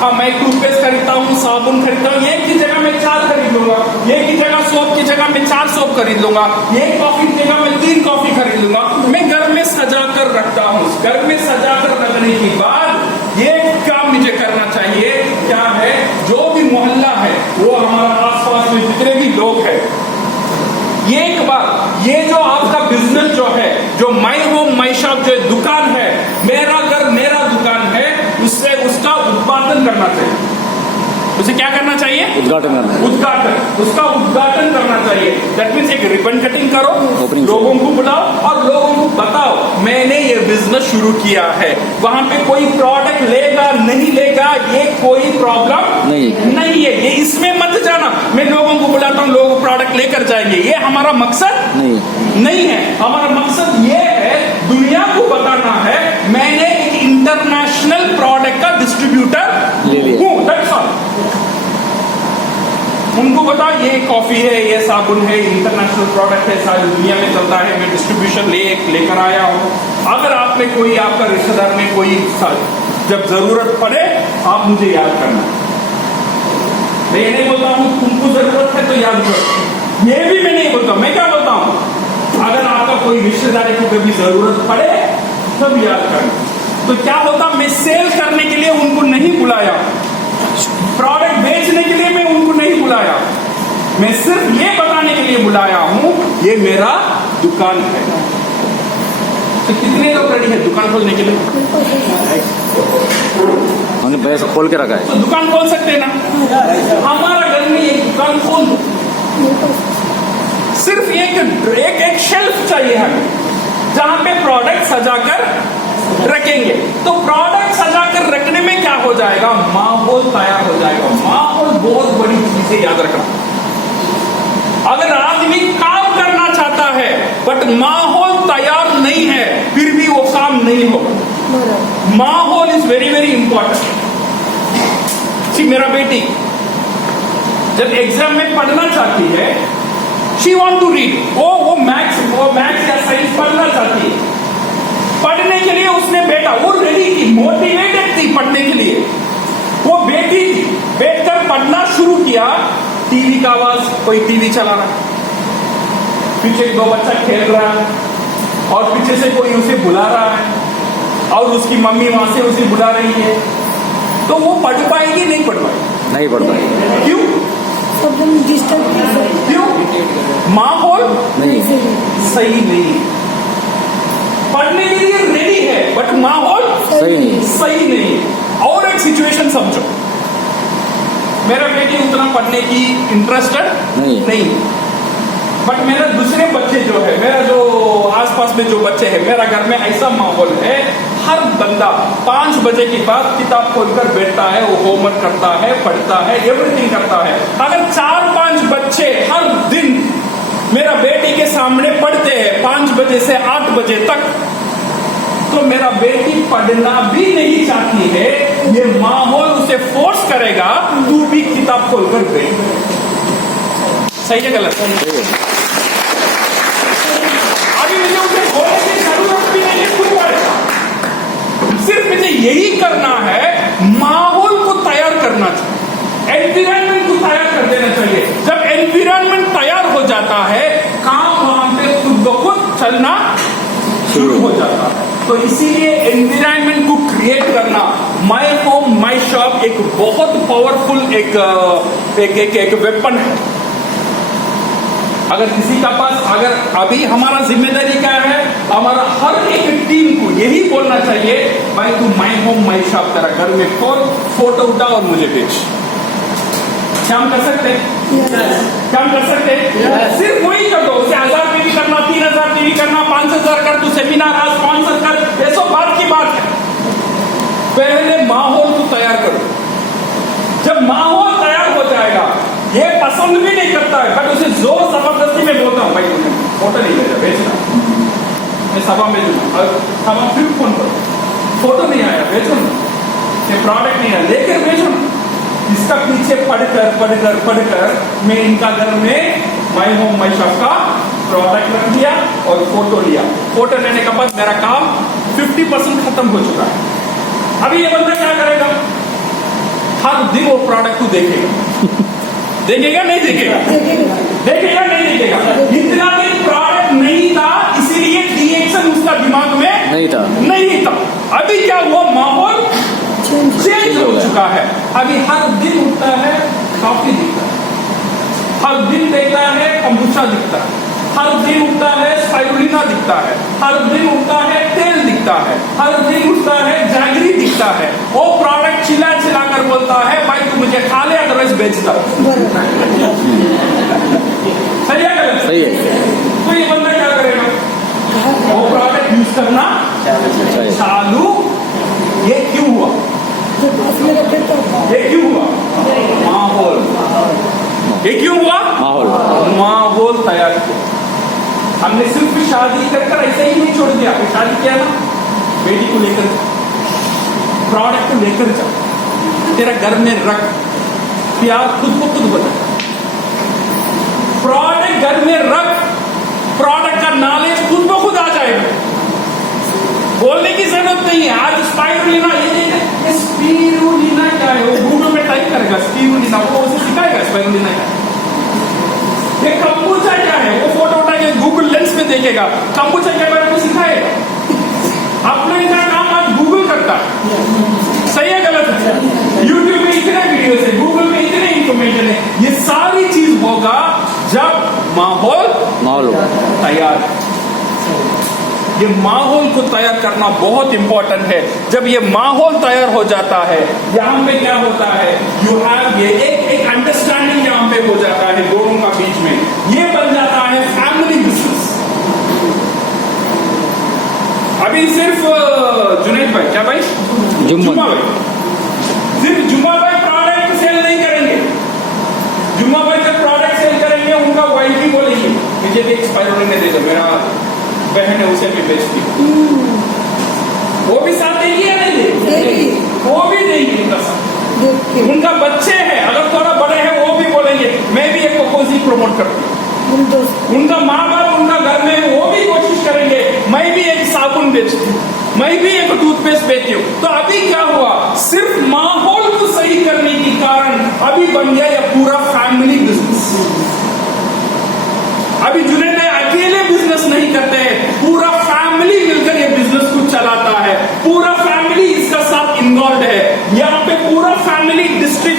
हाँ, मैं टूथपेस्ट खरीदता हूँ, साबुन खरीदता हूँ, एक की जगह मैं 4 खरीद लूंगा, एक की जगह सोप की जगह मैं 4 सोप खरीद लूंगा, एक कॉफी की जगह मैं 3 कॉफी खरीद लूंगा। मैं घर में सजा कर रखता हूँ। घर में सजा कर रखने के बाद ये काम मुझे करना चाहिए क्या है, जो भी मोहल्ला है, वो हमारा आसपास में जितने भी लोग हैं, एक बार ये जो आपका बिजनेस जो है, जो माई होम माई शॉप जो दुकान है, मेरा घर मेरा दुकान है, उससे उसका उद्घाटन करना चाहिए। उसे क्या करना चाहिए? उद्घाटन, उसका उद्घाटन करना चाहिए। दैट मीन्स एक रिबन कटिंग करो, लोगों को बुलाओ और लोगों को बताओ मैंने ये बिजनेस शुरू किया है। वहां पे कोई प्रोडक्ट लेगा नहीं लेगा ये कोई प्रॉब्लम नहीं है, ये इसमें मत जाना। मैं लोगों को बुलाता हूँ, लोग प्रोडक्ट लेकर जाएंगे, ये हमारा मकसद नहीं है। हमारा मकसद ये है दुनिया को बताना है मैंने एक इंटरनेशनल प्रोडक्ट का डिस्ट्रीब्यूटर हूँ। That's all. उनको बता ये कॉफी है, ये साबुन है, इंटरनेशनल प्रोडक्ट है, सारी दुनिया में चलता है, मैं डिस्ट्रीब्यूशन लेकर आया हूँ। अगर आप में कोई आपका रिश्तेदार में कोई जब जरूरत पड़े आप मुझे याद करना। मैं ये नहीं बोलता हूँ तुमको जरूरत है तो याद करो, ये भी मैं नहीं बोलता। मैं क्या बोलता हूँ, अगर आपका कोई रिश्तेदार को कभी जरूरत पड़े तब याद करना। तो क्या होता, मैं सेल करने के लिए उनको नहीं बुलाया, प्रोडक्ट बेचने के लिए मैं उनको नहीं बुलाया, मैं सिर्फ ये बताने के लिए बुलाया हूं ये मेरा दुकान है। तो कितने लोग रेडी है दुकान खोलने के लिए? हमने पैसा खोल के रखा है, तो दुकान खोल सकते हैं ना। हमारा घर में एक दुकान खोल दो, सिर्फ एक शेल्फ चाहिए हमें जहां पे प्रोडक्ट सजाकर रखेंगे। तो प्रोडक्ट सजाकर रखने में क्या हो जाएगा, माहौल तैयार हो जाएगा। माहौल बहुत बड़ी चीज है, याद रखना। अगर आदमी काम करना चाहता है बट माहौल तैयार नहीं है फिर भी वो काम नहीं होगा। माहौल इज वेरी वेरी इंपॉर्टेंट। मेरा बेटी जब एग्जाम में पढ़ना चाहती है, शी वांट टू रीड, वो मैथ्स या साइंस पढ़ना चाहती है। पढ़ने के लिए उसने बेटा, वो रेडी थी, मोटिवेटेड थी पढ़ने के लिए, वो बेटी थी, बैठकर पढ़ना शुरू किया। टीवी का आवाज, कोई टीवी चला रहा है, पीछे 2 बच्चा खेल रहा है और पीछे से कोई उसे बुला रहा है और उसकी मम्मी वहां से उसे बुला रही है। तो वो पढ़ पाएगी नहीं पढ़ पाएगी? नहीं पढ़ पाएगी। क्यों? क्यों? माहौल नहीं सही नहीं। पढ़ने के लिए रेडी है बट माहौल सही नहीं। और एक सिचुएशन समझो, मेरा बेटी उतना पढ़ने की इंटरेस्टेड नहीं, बट मेरे दूसरे बच्चे जो है, मेरा जो आसपास में जो बच्चे हैं, मेरा घर में ऐसा माहौल है, हर बंदा 5 बजे के बाद किताब खोलकर बैठता है, वो होमवर्क करता है, पढ़ता है, एवरीथिंग करता है। अगर 4-5 बच्चे हर दिन मेरा बेटी के सामने पढ़ते हैं 5 बजे से 8 बजे तक, तो मेरा बेटी पढ़ना भी नहीं चाहती है, ये माहौल उसे फोर्स करेगा तू भी किताब खोलकर बैठ। सही है गलत? अभी मुझे उसे बोलने की जरूरत भी नहीं है, खुद पढ़ेगा। सिर्फ मुझे यही करना है, माहौल को तैयार करना चाहिए, एनवायरमेंट को तैयार कर देना चाहिए। जब एनवायरमेंट तैयार हो जाता है, काम वहां पे खुद ब खुद चलना शुरू हो जाता है। तो इसीलिए एनवायरनमेंट को क्रिएट करना, माय होम माय शॉप एक बहुत पावरफुल एक वेपन है। अगर किसी का पास, अगर अभी हमारा जिम्मेदारी क्या है, हमारा हर एक टीम को यही बोलना चाहिए, भाई तू माय होम माय शॉप तेरा घर में फोटो उठा और मुझे भेज। क्या हम कर सकते हैं? क्या हम कर सकते हैं? सिर्फ वही कर दो, उसे 1000 पे भी करना, 3000 पे भी करना, 5000 कर, तू सेमिनार आज स्पॉन्सर कर, ये सब बात की बात है। पहले माहौल को तैयार करो। जब माहौल तैयार हो जाएगा, ये पसंद भी नहीं करता है, बट उसे जोर जबरदस्ती में बोलता हूं, भाई तुमने फोटो नहीं भेजा, भेजना, मैं सभा में दूंगा, और सभा फिर फोन करो, फोटो नहीं आया, भेजो ना, ये प्रोडक्ट नहीं आया, लेकर भेजो ना। इसका पीछे पढ़कर मैं इनका घर में माय होम माय शॉप का प्रोडक्ट रख दिया और फोटो लिया। फोटो लेने के बाद मेरा काम 50% खत्म हो चुका है। अभी ये बंदा क्या करेगा? हर दिन वो प्रोडक्ट को देखेगा। देखेगा नहीं देखेगा? देखेगा नहीं देखेगा? इतना दिन प्रोडक्ट नहीं था, इसीलिए रिएक्शन उसका दिमाग में नहीं था। अभी क्या हुआ? माहौल चेंज हो चुका है। अभी हर दिन उठता है, कॉफी दिखता है, हर दिन देखता है कंबुचा दिखता है, हर दिन उठता है स्पाइरुलिना दिखता है, हर दिन उठता है तेल दिखता है, हर दिन उठता है जैगरी दिखता है। वो प्रोडक्ट चिल्ला कर बोलता है, भाई तू मुझे खा ले, अदरवाइज बेचता। सही है गलत? सही है। तो ये बंदा क्या करेगा? वो प्रोडक्ट यूज करना चालू। ये क्यों हुआ? ये क्यों हुआ? माहौल। ये क्यों हुआ? माहौल तैयार किया। हमने सिर्फ शादी कर ऐसे ही नहीं छोड़ दिया। शादी किया ना, बेटी को लेकर प्रोडक्ट को लेकर जा, तेरा घर में रख, प्यार खुद को खुद बता। प्रोडक्ट घर में रख, प्रोडक्ट का नॉलेज खुद को खुद आ जाएगा, बोलने की जरूरत नहीं है। आज स्पाइरुलिना, ये स्पिरुलिना क्या है? वो गूगल में टाइप करेगा स्पिरुलिना, वो उसे सिखाएगा स्पाइरुलिना क्या है। ये कंबुचा क्या है? वो फोटो उठा के गूगल लेंस में देखेगा, कंबुचा के बारे में सिखाएगा। अपना इतना काम आज गूगल करता है। सही है गलत है? यूट्यूब में इतने वीडियोस है, गूगल में इतने इंफॉर्मेशन है। ये सारी चीज होगा जब माहौल तैयार। ये माहौल को तैयार करना बहुत इंपॉर्टेंट है। जब ये माहौल तैयार हो जाता है, यहाँ पे क्या होता है, यू हैव ये एक अंडरस्टैंडिंग यहाँ पे हो जाता है दोनों का बीच में। ये बन जाता है फैमिली बिजनेस। अभी सिर्फ जुनैद भाई, क्या भाई? जुम्मा भाई, सिर्फ जुम्मा भाई प्रोडक्ट सेल नहीं करेंगे। जुम्मा भाई जब प्रोडक्ट सेल करेंगे, उनका वाइफ भी बोलेंगे मुझे भी एक्सपायर दे दो, मेरा बहन है उसे भी बेचती। वो भी साथ देगी या नहीं देगी? वो भी देगी उनका साथ। उनका बच्चे हैं, अगर थोड़ा बड़े हैं, वो भी बोलेंगे मैं भी एक कोकोसी प्रमोट करती हूँ। उनका माँ बाप उनका घर में है, वो भी कोशिश करेंगे मैं भी एक साबुन बेचती हूँ, मैं भी एक टूथपेस्ट बेचती हूँ। तो अभी क्या हुआ? सिर्फ माहौल को सही करने के कारण अभी बन गया यह पूरा फैमिली बिजनेस। अभी जुनैद अकेले बिजनेस नहीं करते हैं, पूरा फैमिली मिलकर ये बिजनेस को चलाता है। पूरा फैमिली इसका साथ इन्वॉल्व है। यहाँ पे पूरा फैमिली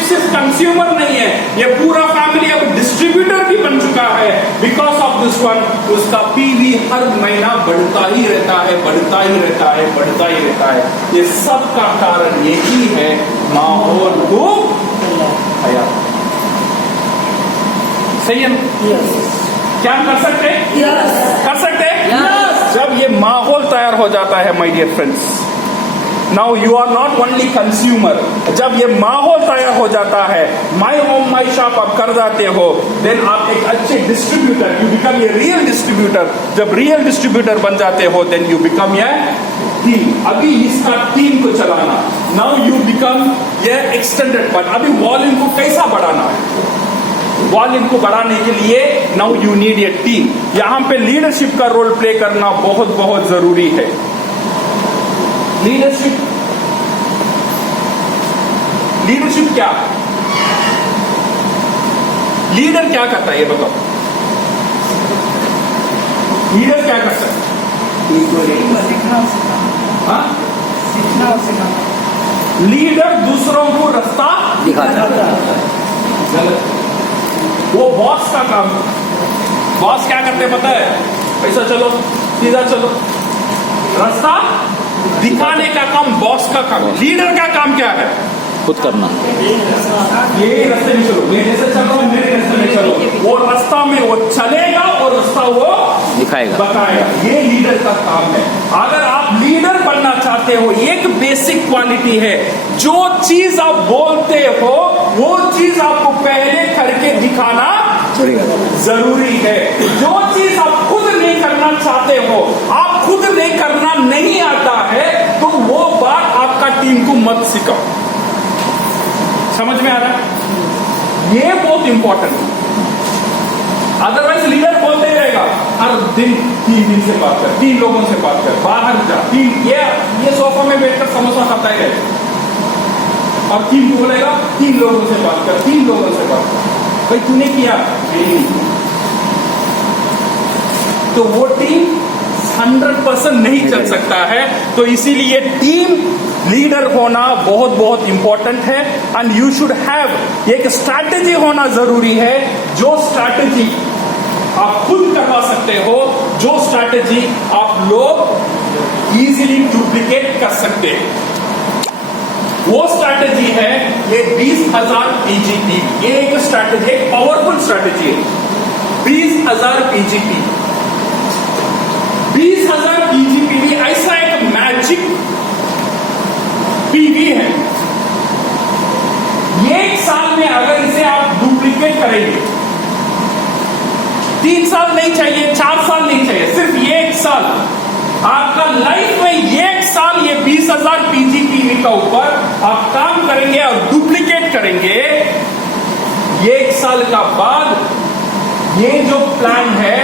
सिर्फ कंज्यूमर नहीं है, ये पूरा फैमिली अब डिस्ट्रीब्यूटर भी बन चुका है। बिकॉज ऑफ दिस वन, उसका पीवी हर महीना बढ़ता ही रहता है, बढ़ता ही रहता है, बढ़ता ही रहता है। ये सब का कारण यही है माहौल को तैयार। सही है ना? क्या हम कर सकते हैं? कर सकते हैं? जब ये माहौल तैयार हो जाता है my dear friends, now you are not only consumer. जब ये माहौल तैयार हो जाता है, माय होम माय शॉप आप कर जाते हो, देन आप एक अच्छे distributor, you become a real distributor. जब रियल डिस्ट्रीब्यूटर बन जाते हो, then you become a team. अभी इसका टीम को चलाना, नाउ यू बिकम ये एक्सटेंडेड पार्ट। अभी वॉल्यूम को कैसा बढ़ाना है? वॉल्यूम को बढ़ाने के लिए now you need a team. यहां पे लीडरशिप का रोल प्ले करना बहुत बहुत जरूरी है। लीडरशिप क्या? लीडर क्या करता है ये बताओ? लीडर क्या करता है? हाँ? लीडर दूसरों को रास्ता दिखाता है। गलत। वो बॉस का काम। बॉस क्या करते पता है? ऐसा चलो, सीधा चलो, रास्ता दिखाने का काम बॉस का काम। लीडर का काम क्या है? खुद करना। ये रास्ते में चलो, मैं जैसे चल रहा हूँ मेरे रास्ते में चलो। वो रास्ता में वो चलेगा और रास्ता वो दिखाएगा, बताएगा। ये लीडर का काम है। अगर आप लीडर बनना चाहते हो, एक बेसिक क्वालिटी है, जो चीज आप बोलते हो वो चीज आपको पहले करके दिखाना जरूरी है। जो चीज आप खुद नहीं करना चाहते हो, आप खुद नहीं करना नहीं आता है, तो वो बात आपका टीम को मत सिखाओ। समझ में आ रहा है? ये बहुत इंपॉर्टेंट है। अदरवाइज लीडर बोलते रहेगा हर दिन 3 दिन से बात कर, 3 लोगों से बात कर, बाहर जा, 3 ये सोफा में बैठकर समोसा खाता ही रहेगा और 3 को बोलेगा 3 लोगों से बात कर, 3 लोगों से बात कर। भाई तूने किया नहीं, तो वो टीम 100% नहीं चल सकता है। तो इसीलिए टीम लीडर होना बहुत बहुत इंपॉर्टेंट है। एंड यू शुड हैव एक स्ट्रैटेजी होना जरूरी है, जो स्ट्रैटेजी आप खुद करवा सकते हो, जो स्ट्रैटेजी आप लोग इजीली डुप्लीकेट कर सकते हैं। वो स्ट्रैटेजी है ये 20,000 पीजीपी। ये एक स्ट्रैटेजी, एक पावरफुल स्ट्रैटेजी है। 20,000 पीजीपी, 20,000 पीजीपी भी ऐसा एक मैजिक पीवी है। एक साल में अगर इसे आप डुप्लीकेट करेंगे, 3 साल नहीं चाहिए, 4 साल नहीं चाहिए, सिर्फ 1 साल, आपका लाइफ में 1 साल ये 20,000 पीजीपी का ऊपर आप काम करेंगे और डुप्लीकेट करेंगे। 1 साल का बाद ये जो प्लान है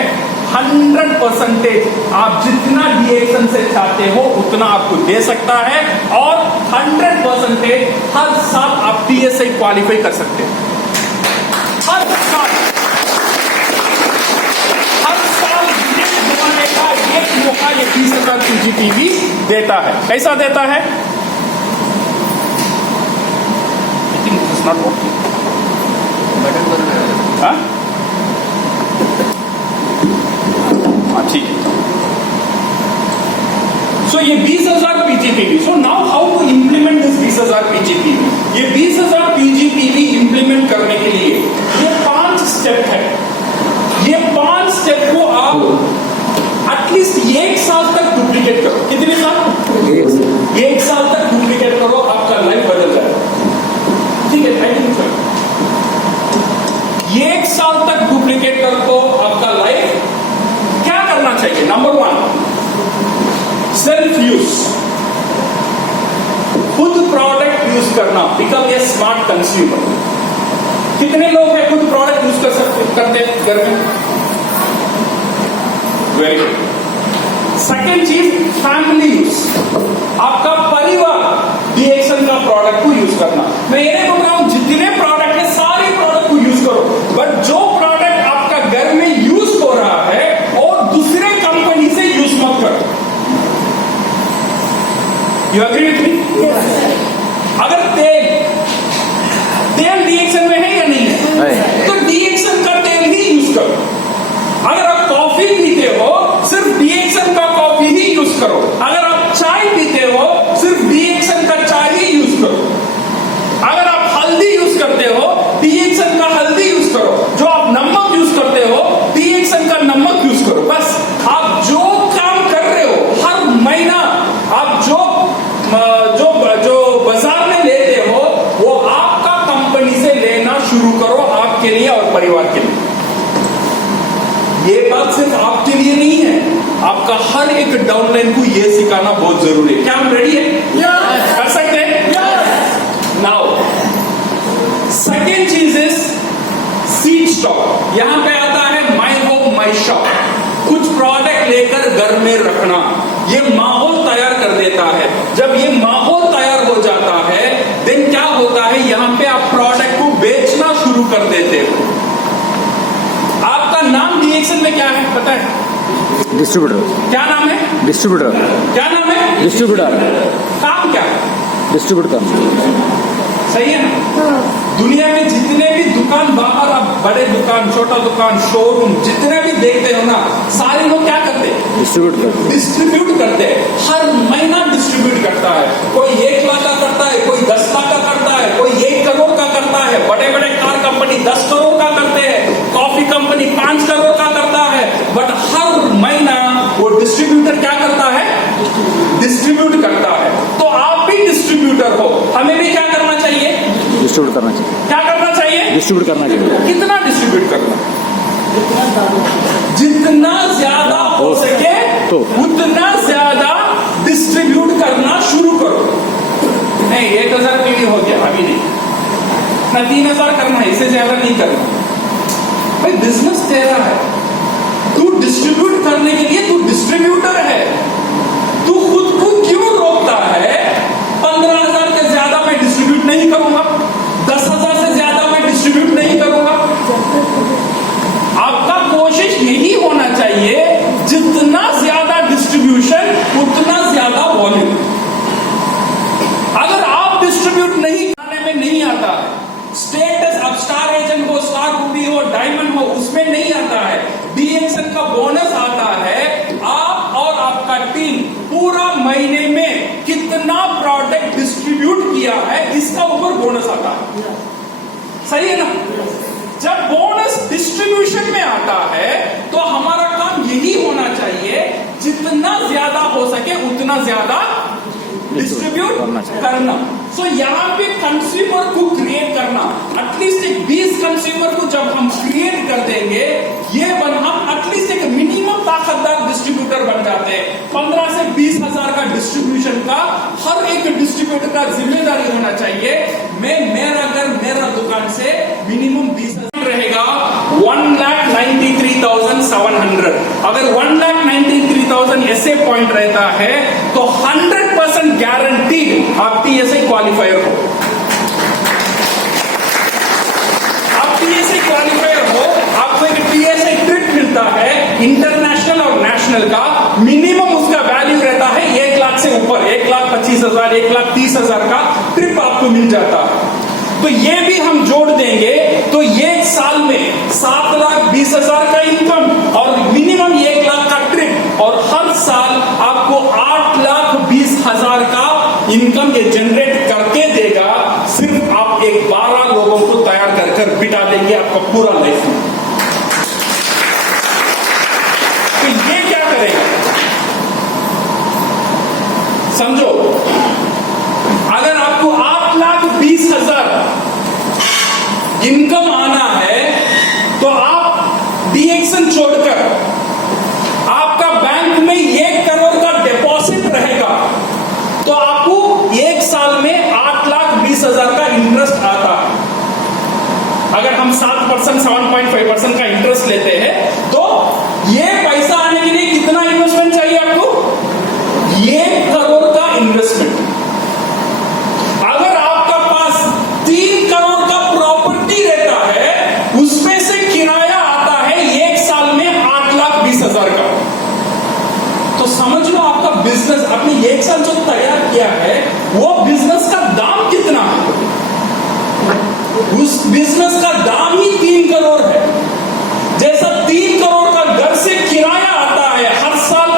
100% आप जितना डीएक्शन से चाहते हो उतना आपको दे सकता है और 100% हर साल आप टीएसआई क्वालिफाई कर सकते हैं। हर साल दिवाने का एक मौका ये 20,000 पीजीपी देता है। कैसा देता है? I think this is not working. ठीक है। सो ये 20,000 PGP. So now how to implement this 20,000 PGP? ये 20,000 पीजीपी इंप्लीमेंट करने के लिए ये 5 स्टेप है। ये 5 स्टेप को आप एटलीस्ट 1 साल तक डुप्लीकेट करो। कितने साल? 1 साल तक डुप्लीकेट करो, आपका लाइफ बदल जाएगा। ठीक है, थैंक यू सर। 1 साल तक डुप्लीकेट करो, आपका लाइफ क्या करना चाहिए? नंबर 1, सेल्फ यूज, खुद प्रोडक्ट यूज करना, बिकम ए स्मार्ट कंज्यूमर। कितने लोग हैं खुद प्रोडक्ट यूज करते घर में? Very good. सेकेंड चीज, फैमिली यूज, आपका परिवार डीएक्शन का प्रोडक्ट को यूज करना। मैं ये नहीं बोल रहा हूं जितने प्रोडक्ट है सारे प्रोडक्ट को यूज करो, बट जो प्रोडक्ट आपका घर में यूज हो रहा है और दूसरे कंपनी से यूज मत करो। You agree with me? अगर तेल डीएक्शन में है या नहीं है, तो डीएक्शन का तेल ही यूज करो। अगर आप कॉफी पीते हो, सिर्फ डीएक्शन का कॉफी ही यूज करो। अगर आप चाय पीते हो, सिर्फ डीएक्शन का चाय ही यूज करो। अगर आप हल्दी यूज करते हो, डीएक्शन का हल्दी यूज करो। जो आप नमक यूज करते हो, डीएक्शन का नमक यूज करो। बस आप जो काम कर रहे हो हर महीना, आप जो बाजार में लेते हो वो आपका कंपनी से लेना शुरू करो, आपके लिए और परिवार के लिए। ये बात सिर्फ आपके लिए नहीं है, आपका हर एक डाउनलाइन को ये सिखाना बहुत जरूरी है। क्या हम रेडी है? कर सकते हैं? नाउ सेकेंड चीज इज सीड स्टॉक। यहां पे आता है माई होम माई शॉप। कुछ प्रोडक्ट लेकर घर में रखना, ये माहौल तैयार कर देता है। जब ये माहौल तैयार हो जाता है, देन क्या होता है, यहां पे आप प्रोडक्ट को बेचना शुरू कर देते हो। आपका नाम डीएक्शन में क्या है पता है? डिस्ट्रीब्यूटर क्या नाम है? डिस्ट्रीब्यूटर क्या नाम है? डिस्ट्रीब्यूटर काम क्या? डिस्ट्रीब्यूट करना। सही है ना? दुनिया में जितने भी दुकान बाहर, आप बड़े दुकान, छोटा दुकान, शोरूम जितने भी देखते हो ना, सारे लोग क्या करते हैं? डिस्ट्रीब्यूट करना। डिस्ट्रीब्यूट करते हैं। हर महीना डिस्ट्रीब्यूट करता है। कोई 1 लाख का करता है, कोई 10 लाख का करता है, कोई 1 करोड़ का करता है। बड़े बड़े कार कंपनी 10 करोड़ का करते हैं, कॉफी कंपनी 5 करोड़ का करता है। बट हर महीना वो डिस्ट्रीब्यूटर क्या करता है? डिस्ट्रीब्यूट करता है। तो आप भी डिस्ट्रीब्यूटर हो, हमें भी क्या करना चाहिए? डिस्ट्रीब्यूट करना चाहिए। क्या करना चाहिए? डिस्ट्रीब्यूट करना चाहिए। कितना डिस्ट्रीब्यूट करना? जितना ज्यादा हो सके तो उतना ज्यादा डिस्ट्रीब्यूट करना शुरू करो। नहीं 1000 पीढ़ी हो गया, अभी नहीं ना 3000 करना है, इससे ज्यादा नहीं करना। भाई बिजनेस तेरा है, तू डिस्ट्रीब्यूट करने के लिए तू डिस्ट्रीब्यूटर है। तू खुद को क्यों रोकता है? 15,000 के ज्यादा मैं डिस्ट्रीब्यूट नहीं करूंगा, 10,000 से ज्यादा मैं डिस्ट्रीब्यूट नहीं करूंगा। आपका कोशिश यही होना चाहिए, जितना ज्यादा डिस्ट्रीब्यूशन उतना ज्यादा वॉल्यूम। अगर आप डिस्ट्रीब्यूट नहीं करने में नहीं आता है, स्टेटस अब स्टार एजेंट हो, स्टार रूबी हो, डायमंड हो, उसमें नहीं आता है, डीएक्सन का बोनस आता है। आप और आपका टीम पूरा महीने में कितना प्रोडक्ट डिस्ट्रीब्यूट किया है, इसका ऊपर बोनस आता है। सही है ना? जब बोनस डिस्ट्रीब्यूशन में आता है तो हमारा काम यही होना चाहिए, जितना ज्यादा हो सके उतना ज्यादा डिस्ट्रीब्यूट करना। सो यहाँ पे कंज्यूमर को क्रिएट करना, एटलीस्ट एक 20 कंज्यूमर को जब हम क्रिएट कर देंगे, ये हम एटलीस्ट एक मिनिमम ताकतदार डिस्ट्रीब्यूटर बन जाते हैं। 15 से 20 हजार का डिस्ट्रीब्यूशन का हर एक डिस्ट्रीब्यूटर का जिम्मेदारी होना चाहिए। मेरा घर मेरा दुकान से मिनिमम 20,000 रहेगा। 1,93,700 अगर 1,93,000 ऐसे पॉइंट रहता है तो 100% गारंटीड आप टीएसए क्वालिफायर हो। आप टीएसए क्वालिफायर हो, आपको एक टीएसए ट्रिप मिलता है इंटरनेशनल और नेशनल का। मिनिमम उसका वैल्यू रहता है 1 लाख से ऊपर, 1,25,000, 1,30,000 का ट्रिप आपको मिल जाता है। तो ये भी हम जोड़ देंगे तो एक साल में 7,20,000 का इनकम और मिनिमम 1 लाख का ट्रिप, और हर साल आपको 8,20,000 का इनकम ये जनरेट करके देगा। सिर्फ आप एक 12 लोगों को तैयार कर बिठा देंगे आपका पूरा लाइफ में। तो ये क्या करेगा समझो, अगर आपको 8,20,000 इनकम आना है तो आप डीएक्सन छोड़कर आपका बैंक में 1 करोड़ का डिपॉजिट रहेगा तो आपको 1 साल में 8,20,000 का इंटरेस्ट आता है। अगर हम 7%, 7.5% का इंटरेस्ट लेते हैं तो ये पैसा आने के लिए कितना इन्वेस्टमेंट चाहिए आपको? 1 करोड़ का इन्वेस्टमेंट। अगर आपका पास 3 करोड़ का प्रॉपर्टी रहता है, उसमें से किराया आता है 1 साल में 8,20,000 का, तो समझ लो आपका बिजनेस, आपने 1 साल जो तैयार किया है वो बिजनेस का दाम कितना है? उस बिजनेस का दाम ही 3 करोड़ है। जैसा 3 करोड़ का घर से किराया आता है हर साल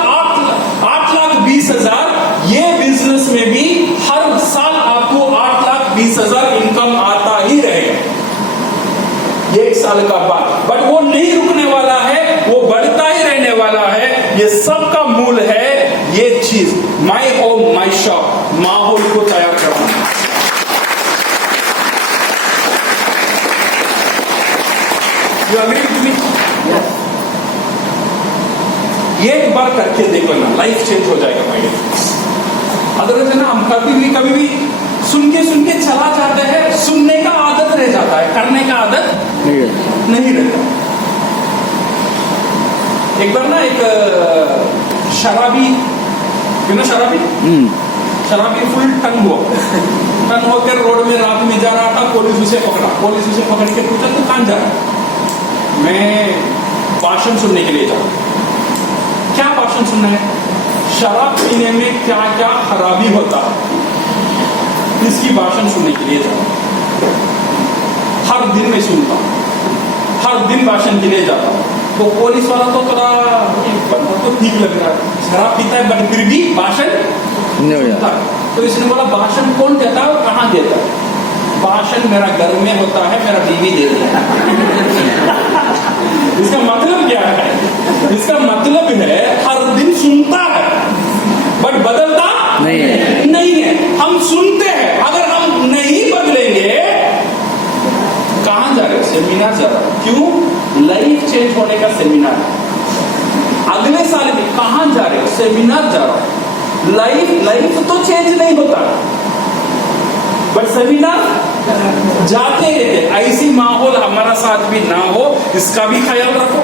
8,20,000, ये बिजनेस में भी हर साल आपको 8,20,000 इनकम आता ही रहेगा 1 साल का बाद। बट वो नहीं रुकने वाला है, वो बढ़ता ही रहने वाला है। ये सब का मूल है ये चीज, माई होम माई शॉप, माहौल को तैयार करना। You agree with me? एक बार करके देखो ना, लाइफ चेंज हो जाएगा भाई। अदरवाइज है ना, हम कभी भी सुन के चला जाते हैं, सुनने का आदत रह जाता है, करने का आदत नहीं रहता। एक बार ना एक शराबी, शराबी फुल टन होकर रोड में रात में जा रहा था। पुलिस उसे पकड़ के पूछा तो कहां जा रहा है? मैं भाषण सुनने के लिए जा रहा हूं। भाषण सुना है, शराब पीने में क्या क्या खराबी होता है, इसकी भाषण सुनने के लिए जाता। हर दिन मैं सुनता हूँ, हर दिन भाषण के लिए जाता हूँ। तो पुलिस वाला तो थोड़ा बंदा तो ठीक लग रहा है, शराब पीता है बट फिर भी भाषण सुनता है। तो इसने बोला भाषण कौन देता है और कहाँ देता है? भाषण मेरा घर में होता है, मेरा बीवी देती है। इसका मतलब क्या है? इसका मतलब है हर दिन सुनता है बट बदलता नहीं है। हम सुनते हैं, अगर हम नहीं बदलेंगे, कहां जा रहे? सेमिनार जा रहा है। क्यों? लाइफ चेंज होने का सेमिनार। अगले साल में कहां जा रहे हो? सेमिनार जा रहा है। लाइफ तो चेंज नहीं होता बट सेमिनार जाते रहते। ऐसी माहौल हमारा साथ भी ना हो, इसका भी ख्याल रखो।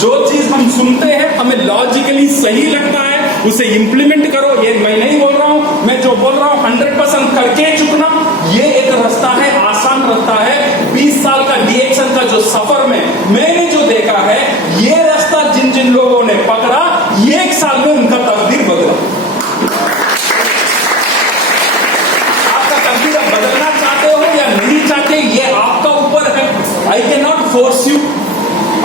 जो चीज हम सुनते हैं हमें लॉजिकली सही लगता है, उसे इंप्लीमेंट करो। ये मैं नहीं बोल रहा हूं, मैं जो बोल रहा हूं 100% करके चुकना, ये एक रास्ता है, आसान रास्ता है। 20 साल का डीएक्शन का जो सफर में मैंने जो देखा है, ये रास्ता जिन जिन लोगों ने पकड़ा, 1 साल में उनका तकदीर बदला। बदलना चाहते हो या नहीं चाहते, ये आपका ऊपर है। I can not force you.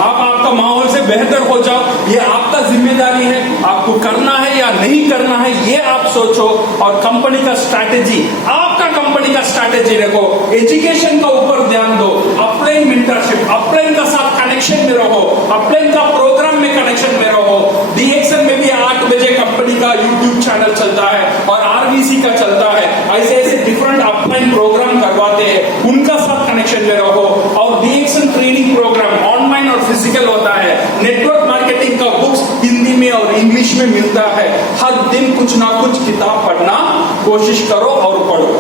आप आपका माहौल से बेहतर हो जाओ, ये आपका जिम्मेदारी है। आपको करना है या नहीं करना है, ये आप सोचो। और कंपनी का स्ट्रैटेजी, आपका कंपनी का स्ट्रैटेजी रखो। एजुकेशन का ऊपर ध्यान दो, अपलाइन मेंटरशिप, अपलाइन का साथ कनेक्शन में रहो, अपलाइन का प्रोग्राम में कनेक्शन में रहो। डीएक्शन में भी 8 बजे कंपनी का यूट्यूब चैनल चलता है और आरबीसी का चलता है। ऐसे ऐसे डिफरेंट अपलाइन प्रोग्राम करवाते हैं, उनका साथ कनेक्शन में रहो। और डीएक्शन ट्रेनिंग प्रोग्राम ऑनलाइन और फिजिकल होता है। नेटवर्क मार्केटिंग का बुक्स हिंदी में और इंग्लिश में मिलता है। हर दिन कुछ ना कुछ किताब पढ़ना कोशिश करो और पढ़ो।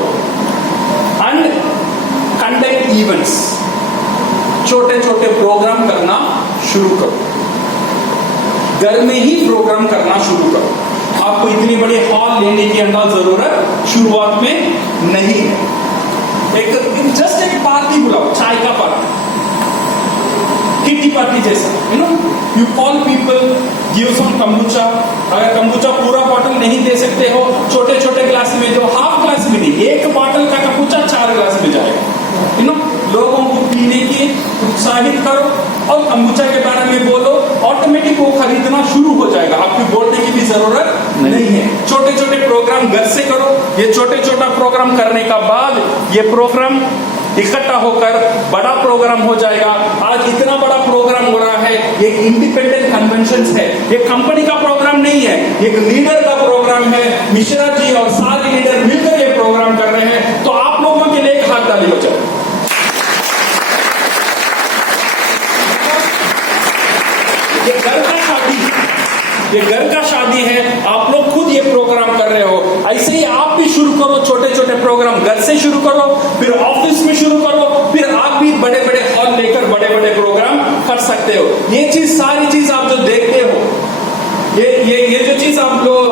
एंड कंडक्ट इवेंट्स, छोटे छोटे प्रोग्राम करना शुरू करो। घर में ही प्रोग्राम करना शुरू करो। आपको इतनी बड़ी हॉल लेने की जरूरत शुरुआत में नहीं है। जस्ट एक पार्टी बुलाओ, चाय का पार्टी, किटी पार्टी जैसा, you call people, give some kombucha. अगर कम्बुचा पूरा बॉटल नहीं दे सकते हो, छोटे छोटे ग्लास में, जो हाफ ग्लास में नहीं, 1 बॉटल का कम्बुचा 4 ग्लास में जाएगा। लोगों को पीने की उत्साहित करो और कम्बुचा के बारे में बोलो, ऑटोमेटिक वो खरीदना शुरू हो जाएगा। आपको बोलने की भी जरूरत नहीं है। छोटे छोटे प्रोग्राम घर से करो। ये छोटे छोटा प्रोग्राम करने का बाद ये प्रोग्राम इकट्ठा होकर बड़ा प्रोग्राम हो जाएगा। आज इतना बड़ा प्रोग्राम हो रहा है, एक इंडिपेंडेंट कन्वेंशन है, ये कंपनी का प्रोग्राम नहीं है, एक लीडर का प्रोग्राम है। मिश्रा जी और सारे लीडर मिलकर ये प्रोग्राम कर रहे हैं। तो आप लोगों के लिए एक हाथ ताली हो जाए। ये घर का शादी, ये घर का शादी है। आप लोग खुद ये प्रोग्राम कर रहे हो, ऐसे ही आप भी शुरू करो। छोटे छोटे प्रोग्राम घर से शुरू करो, फिर ऑफिस में शुरू करो, फिर आप भी बड़े बड़े हॉल लेकर बड़े बड़े प्रोग्राम कर सकते हो। ये चीज, सारी चीज आप जो देखते हो, ये जो चीज आप लोग,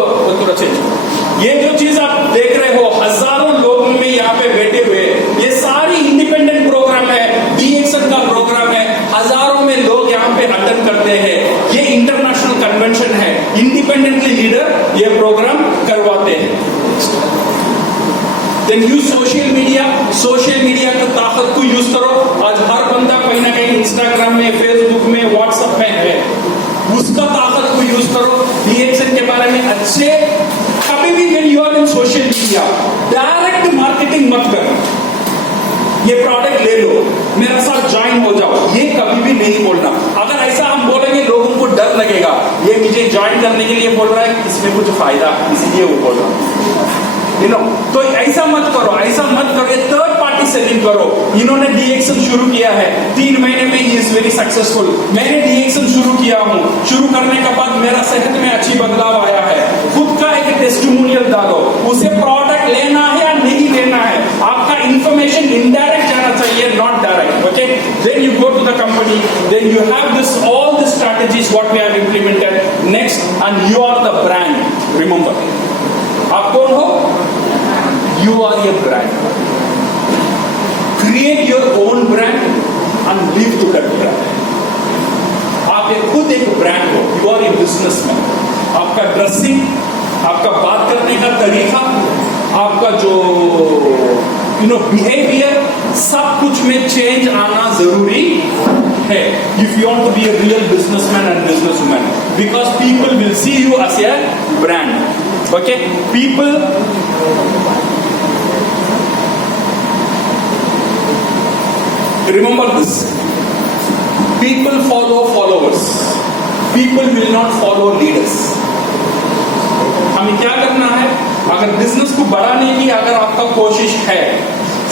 ये जो चीज आप देख रहे हो, हजारों लोग में यहाँ पे बैठे हुए, ये सारी इंडिपेंडेंट प्रोग्राम है, डीएक्शन का प्रोग्राम है। हजारों में लोग यहाँ पे अटेंड करते हैं। ये इंटरनेशनल कन्वेंशन है, इंडिपेंडेंटली लीडर ये प्रोग्राम करवाते हैं। Then use social media. Social media की ताकत को यूज करो। आज हर बंदा कहीं ना कहीं इंस्टाग्राम में, फेसबुक में, व्हाट्सएप में है, उसका ताकत को यूज करो। डीएक्शन के बारे में अच्छे, कभी भी when you are in social media, direct marketing मत करो। ये प्रोडक्ट ले लो, मेरे साथ ज्वाइन हो जाओ, ये कभी भी नहीं बोलना। अगर ऐसा हम बोलेंगे, लोगों को डर लगेगा, ये मुझे ज्वाइन करने के लिए बोल रहा है, इसमें कुछ फायदा, इसीलिए वो बोल रहा है। तो ऐसा मत करो, ऐसा मत करो। ये थर्ड पार्टी सेलिंग करो। इन्होंने डीएक्शन शुरू किया है, 3 महीने में ही इज वेरी सक्सेसफुल। मैंने डीएक्शन शुरू किया हूँ, शुरू करने के बाद मेरा सेहत में अच्छी बदलाव आया है। खुद का एक टेस्टिमोनियल डालो, उसे प्रोडक्ट लेना है या नहीं लेना है। आपका इंफॉर्मेशन इनडायरेक्ट जाना चाहिए, not direct. Okay, then you go to the company, then you have this all the strategies what we have implemented next, and you are the brand. Remember, आप कौन हो? You are a brand. Create your own brand and live to that brand. आप खुद एक brand हो, you are a businessman. आपका dressing, आपका बात करने का तरीका, आपका जो बिहेवियर, सब कुछ में चेंज आना जरूरी है if you want to be a real businessman and businesswoman, because people will see you as a brand. Okay, people remember this, people follow followers, people will not follow leaders. हमें क्या करना है, अगर business को बढ़ाने की अगर आपका कोशिश है,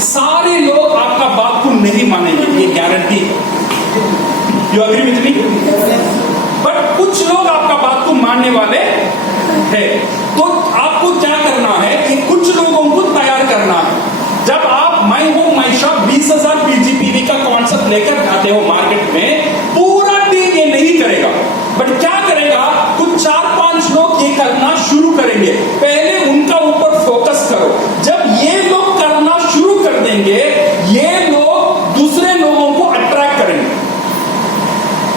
सारे लोग आपका बात को नहीं मानेंगे, ये गारंटी है. You agree with me? But कुछ लोग आपका बात को मानने वाले हैं. तो आपको क्या करना है कि कुछ लोगों को तैयार करना है. जब आप माई होम माई शॉप 20,000 पीजीपीवी का कॉन्सेप्ट लेकर जाते हो मार्केट में, पूरा टीम ये नहीं करेगा, बट क्या करेगा, कुछ 4-5 लोग ये करना शुरू करेंगे. पहले उनका ऊपर फोकस करो. जब ये लोग करना शुरू कर देंगे, ये लोग दूसरे लोगों को अट्रैक्ट करेंगे.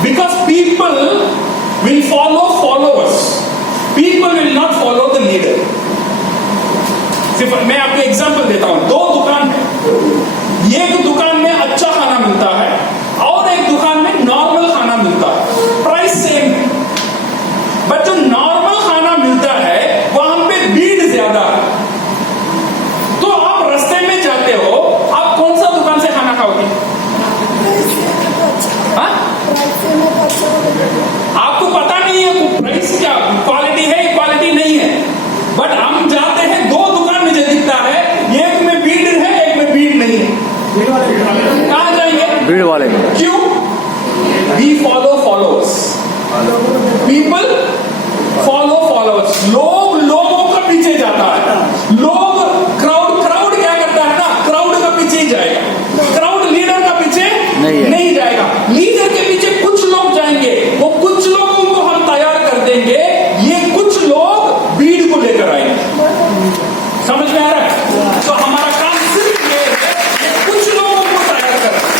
Because people will follow followers, people will not follow the leader. मैं आपको एग्जांपल देता हूं. 2 दुकान है, एक दुकान में अच्छा खाना मिलता है और एक दुकान में नॉर्मल खाना मिलता है. प्राइस सेम है, बट जो नॉर्मल खाना मिलता है वहां पे भीड़ ज्यादा है. तो आप रास्ते में जाते हो, आप कौन सा दुकान से खाना खाओगे? हाँ? आपको पता नहीं है प्राइस क्या, क्वालिटी है क्वालिटी नहीं है, बट हम जाते हैं 2 दुकान मुझे दिखता है, एक में भीड़ है एक में भीड़ नहीं है. कहां जाएंगे? भीड़ वाले. क्यों? We follow followers, people follow followers. लोग लोगों का पीछे जाता है. लोग क्राउड क्या करता है ना, क्राउड का पीछे ही जाएगा. क्राउड लीडर का पीछे नहीं जाएगा. लीडर के पीछे कुछ लोग जाएंगे, वो कुछ लोगों को हम तैयार कर देंगे, ये कुछ लोग भीड़ को लेकर आएंगे. समझ में आ रहा है? तो हमारा काम सिर्फ ये है कि कुछ लोगों को तैयार करना.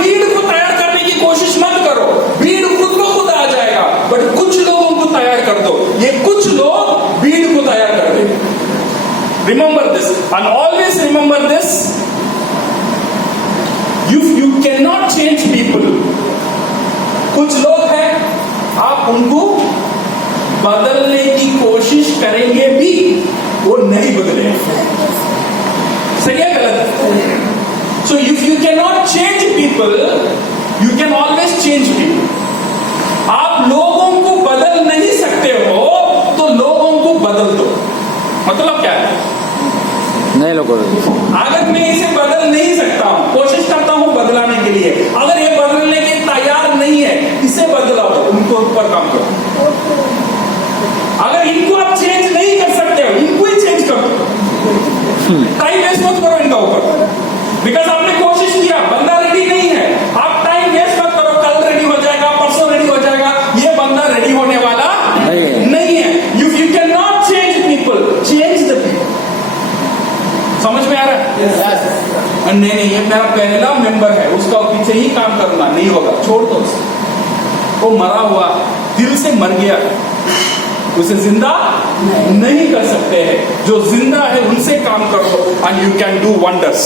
भीड़ को तैयार करने की कोशिश मत करो, भीड़ खुद को खुद आ जाएगा, बट कुछ लोगों को तैयार कर दो. ये कुछ लोग भीड़ को तैयार कर देंगे. Remember this and always remember this, you can not change people. कुछ लोग हैं, आप उनको बदलने की कोशिश करेंगे भी, वो नहीं बदलेंगे. सही है गलत? So if you can not change people, you can always change people. आप लोगों को बदल नहीं सकते हो, तो लोगों को बदल दो. मतलब क्या है? नए लोगों. अगर मैं इसे बदल नहीं सकता हूं, कोशिश करता हूं बदलाने के लिए, अगर ये बदलने के तैयार नहीं है, इसे बदलाओ, उनको ऊपर काम करो. अगर इनको आप चेंज नहीं कर सकते हो, इनको ही चेंज करो. टाइम वेस्ट मत करो इनका ऊपर, बिकॉज आपने कोशिश किया, बंदा रेडी नहीं है. आप टाइम वेस्ट मत करो, कल रेडी हो जाएगा, परसों रेडी हो जाएगा. ये बंदा रेडी होने वाला नहीं है. If you can not change people, change the people. समझ में आ रहा है? नहीं, ये मेरा पहला मेंबर है, उसका पीछे ही काम करना नहीं होगा, छोड़ दो उसे. वो मरा हुआ, दिल से मर गया, उसे जिंदा नहीं कर सकते हैं. जो जिंदा है उनसे काम करो and you can do wonders.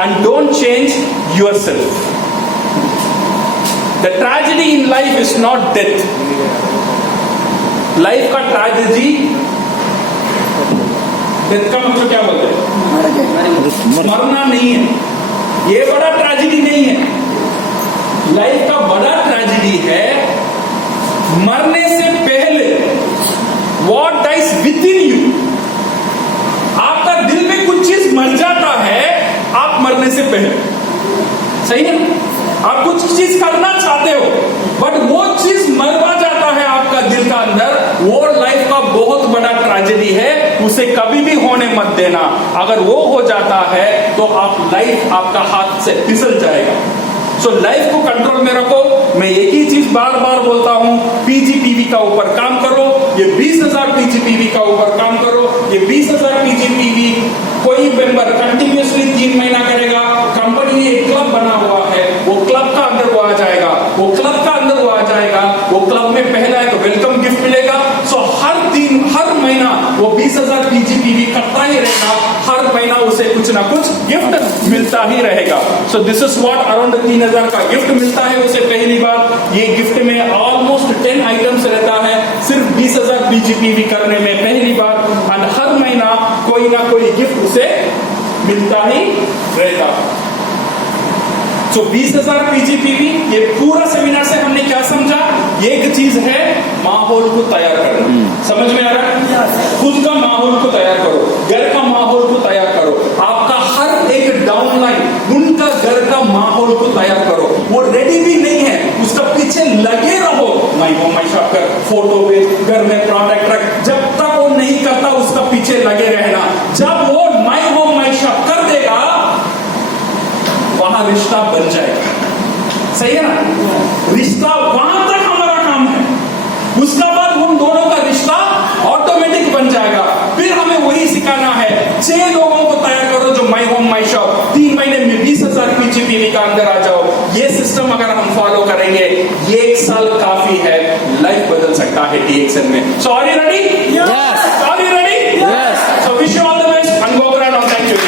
And don't change yourself. The tragedy in life is not death. Life का ट्रेजेडी, डेथ का मतलब क्या बोलते हैं? मरना नहीं है. ये बड़ा ट्रेजेडी नहीं है. लाइफ का बड़ा ट्रेजेडी है मरने से पहले. What dies within you. आपका दिल में कुछ चीज मर जाता है आप मरने से पहले. सही है? आप कुछ चीज करना चाहते हो, बट वो चीज मरवा जाता है आपका दिल का अंदर. वो लाइफ का बहुत बड़ा ट्रेजेडी है, उसे कभी भी होने मत देना. अगर वो हो जाता है तो आप लाइफ आपका हाथ से फिसल जाएगा. सो लाइफ को कंट्रोल में रखो. मैं एक ही चीज बार बार बोलता हूं, पीजीपीवी का ऊपर काम करो. ये 20,000 पीजीपीवी का ऊपर काम करो. ये 20,000 पीजीपीवी कोई मेंबर कंटिन्यूअसली 3 महीना करेगा. कंपनी ने एक क्लब बना हुआ है, वो क्लब का अंदर वो आ जाएगा, वो क्लब का अंदर वो आ जाएगा. वो क्लब में पहले कुछ ना कुछ गिफ्ट मिलता ही रहेगा. So this is what around 3000 का गिफ्ट मिलता है उसे पहली बार. ये गिफ्ट में ऑलमोस्ट 10 आइटम्स रहता है सिर्फ 20,000 बीजीपीवी करने में पहली बार. और हर महीना कोई ना कोई गिफ्ट उसे मिलता ही रहता. तो 20,000 पीजीपीवी. ये पूरा सेमिनार से हमने क्या समझा? एक चीज है माहौल को तैयार करना. समझ में आ रहा है? खुद का माहौल को तैयार करो, घर का माहौल को तैयार करो. आपका हर एक डाउनलाइन उनका घर का माहौल को तैयार करो. वो रेडी भी नहीं है, उसका पीछे लगे रहो. माई होम माई शॉप कर, फोटो पे घर में प्रोडक्ट रख. जब तक वो नहीं करता उसका पीछे लगे रहना. जब वो माई होम माई शॉप कर देगा वहां रिश्ता बन जाएगा. सही है ना? रिश्ता वहां तक हमारा काम है. उसका बाद उन दोनों का रिश्ता ऑटोमेटिक बन जाएगा. फिर हमें वही सिखाना है. 6 लोगों को तैयार करो जो माई होम माई शॉप 3 महीने में 20,000 पीजीपीवी का अंदर आ जाओ. ये सिस्टम अगर हम फॉलो करेंगे 1 साल काफी है. लाइफ बदल सकता है DXN में. So are you ready? Yes. Are you ready? Yes. So wish you all the best. अनगोग्रा, थैंक यू.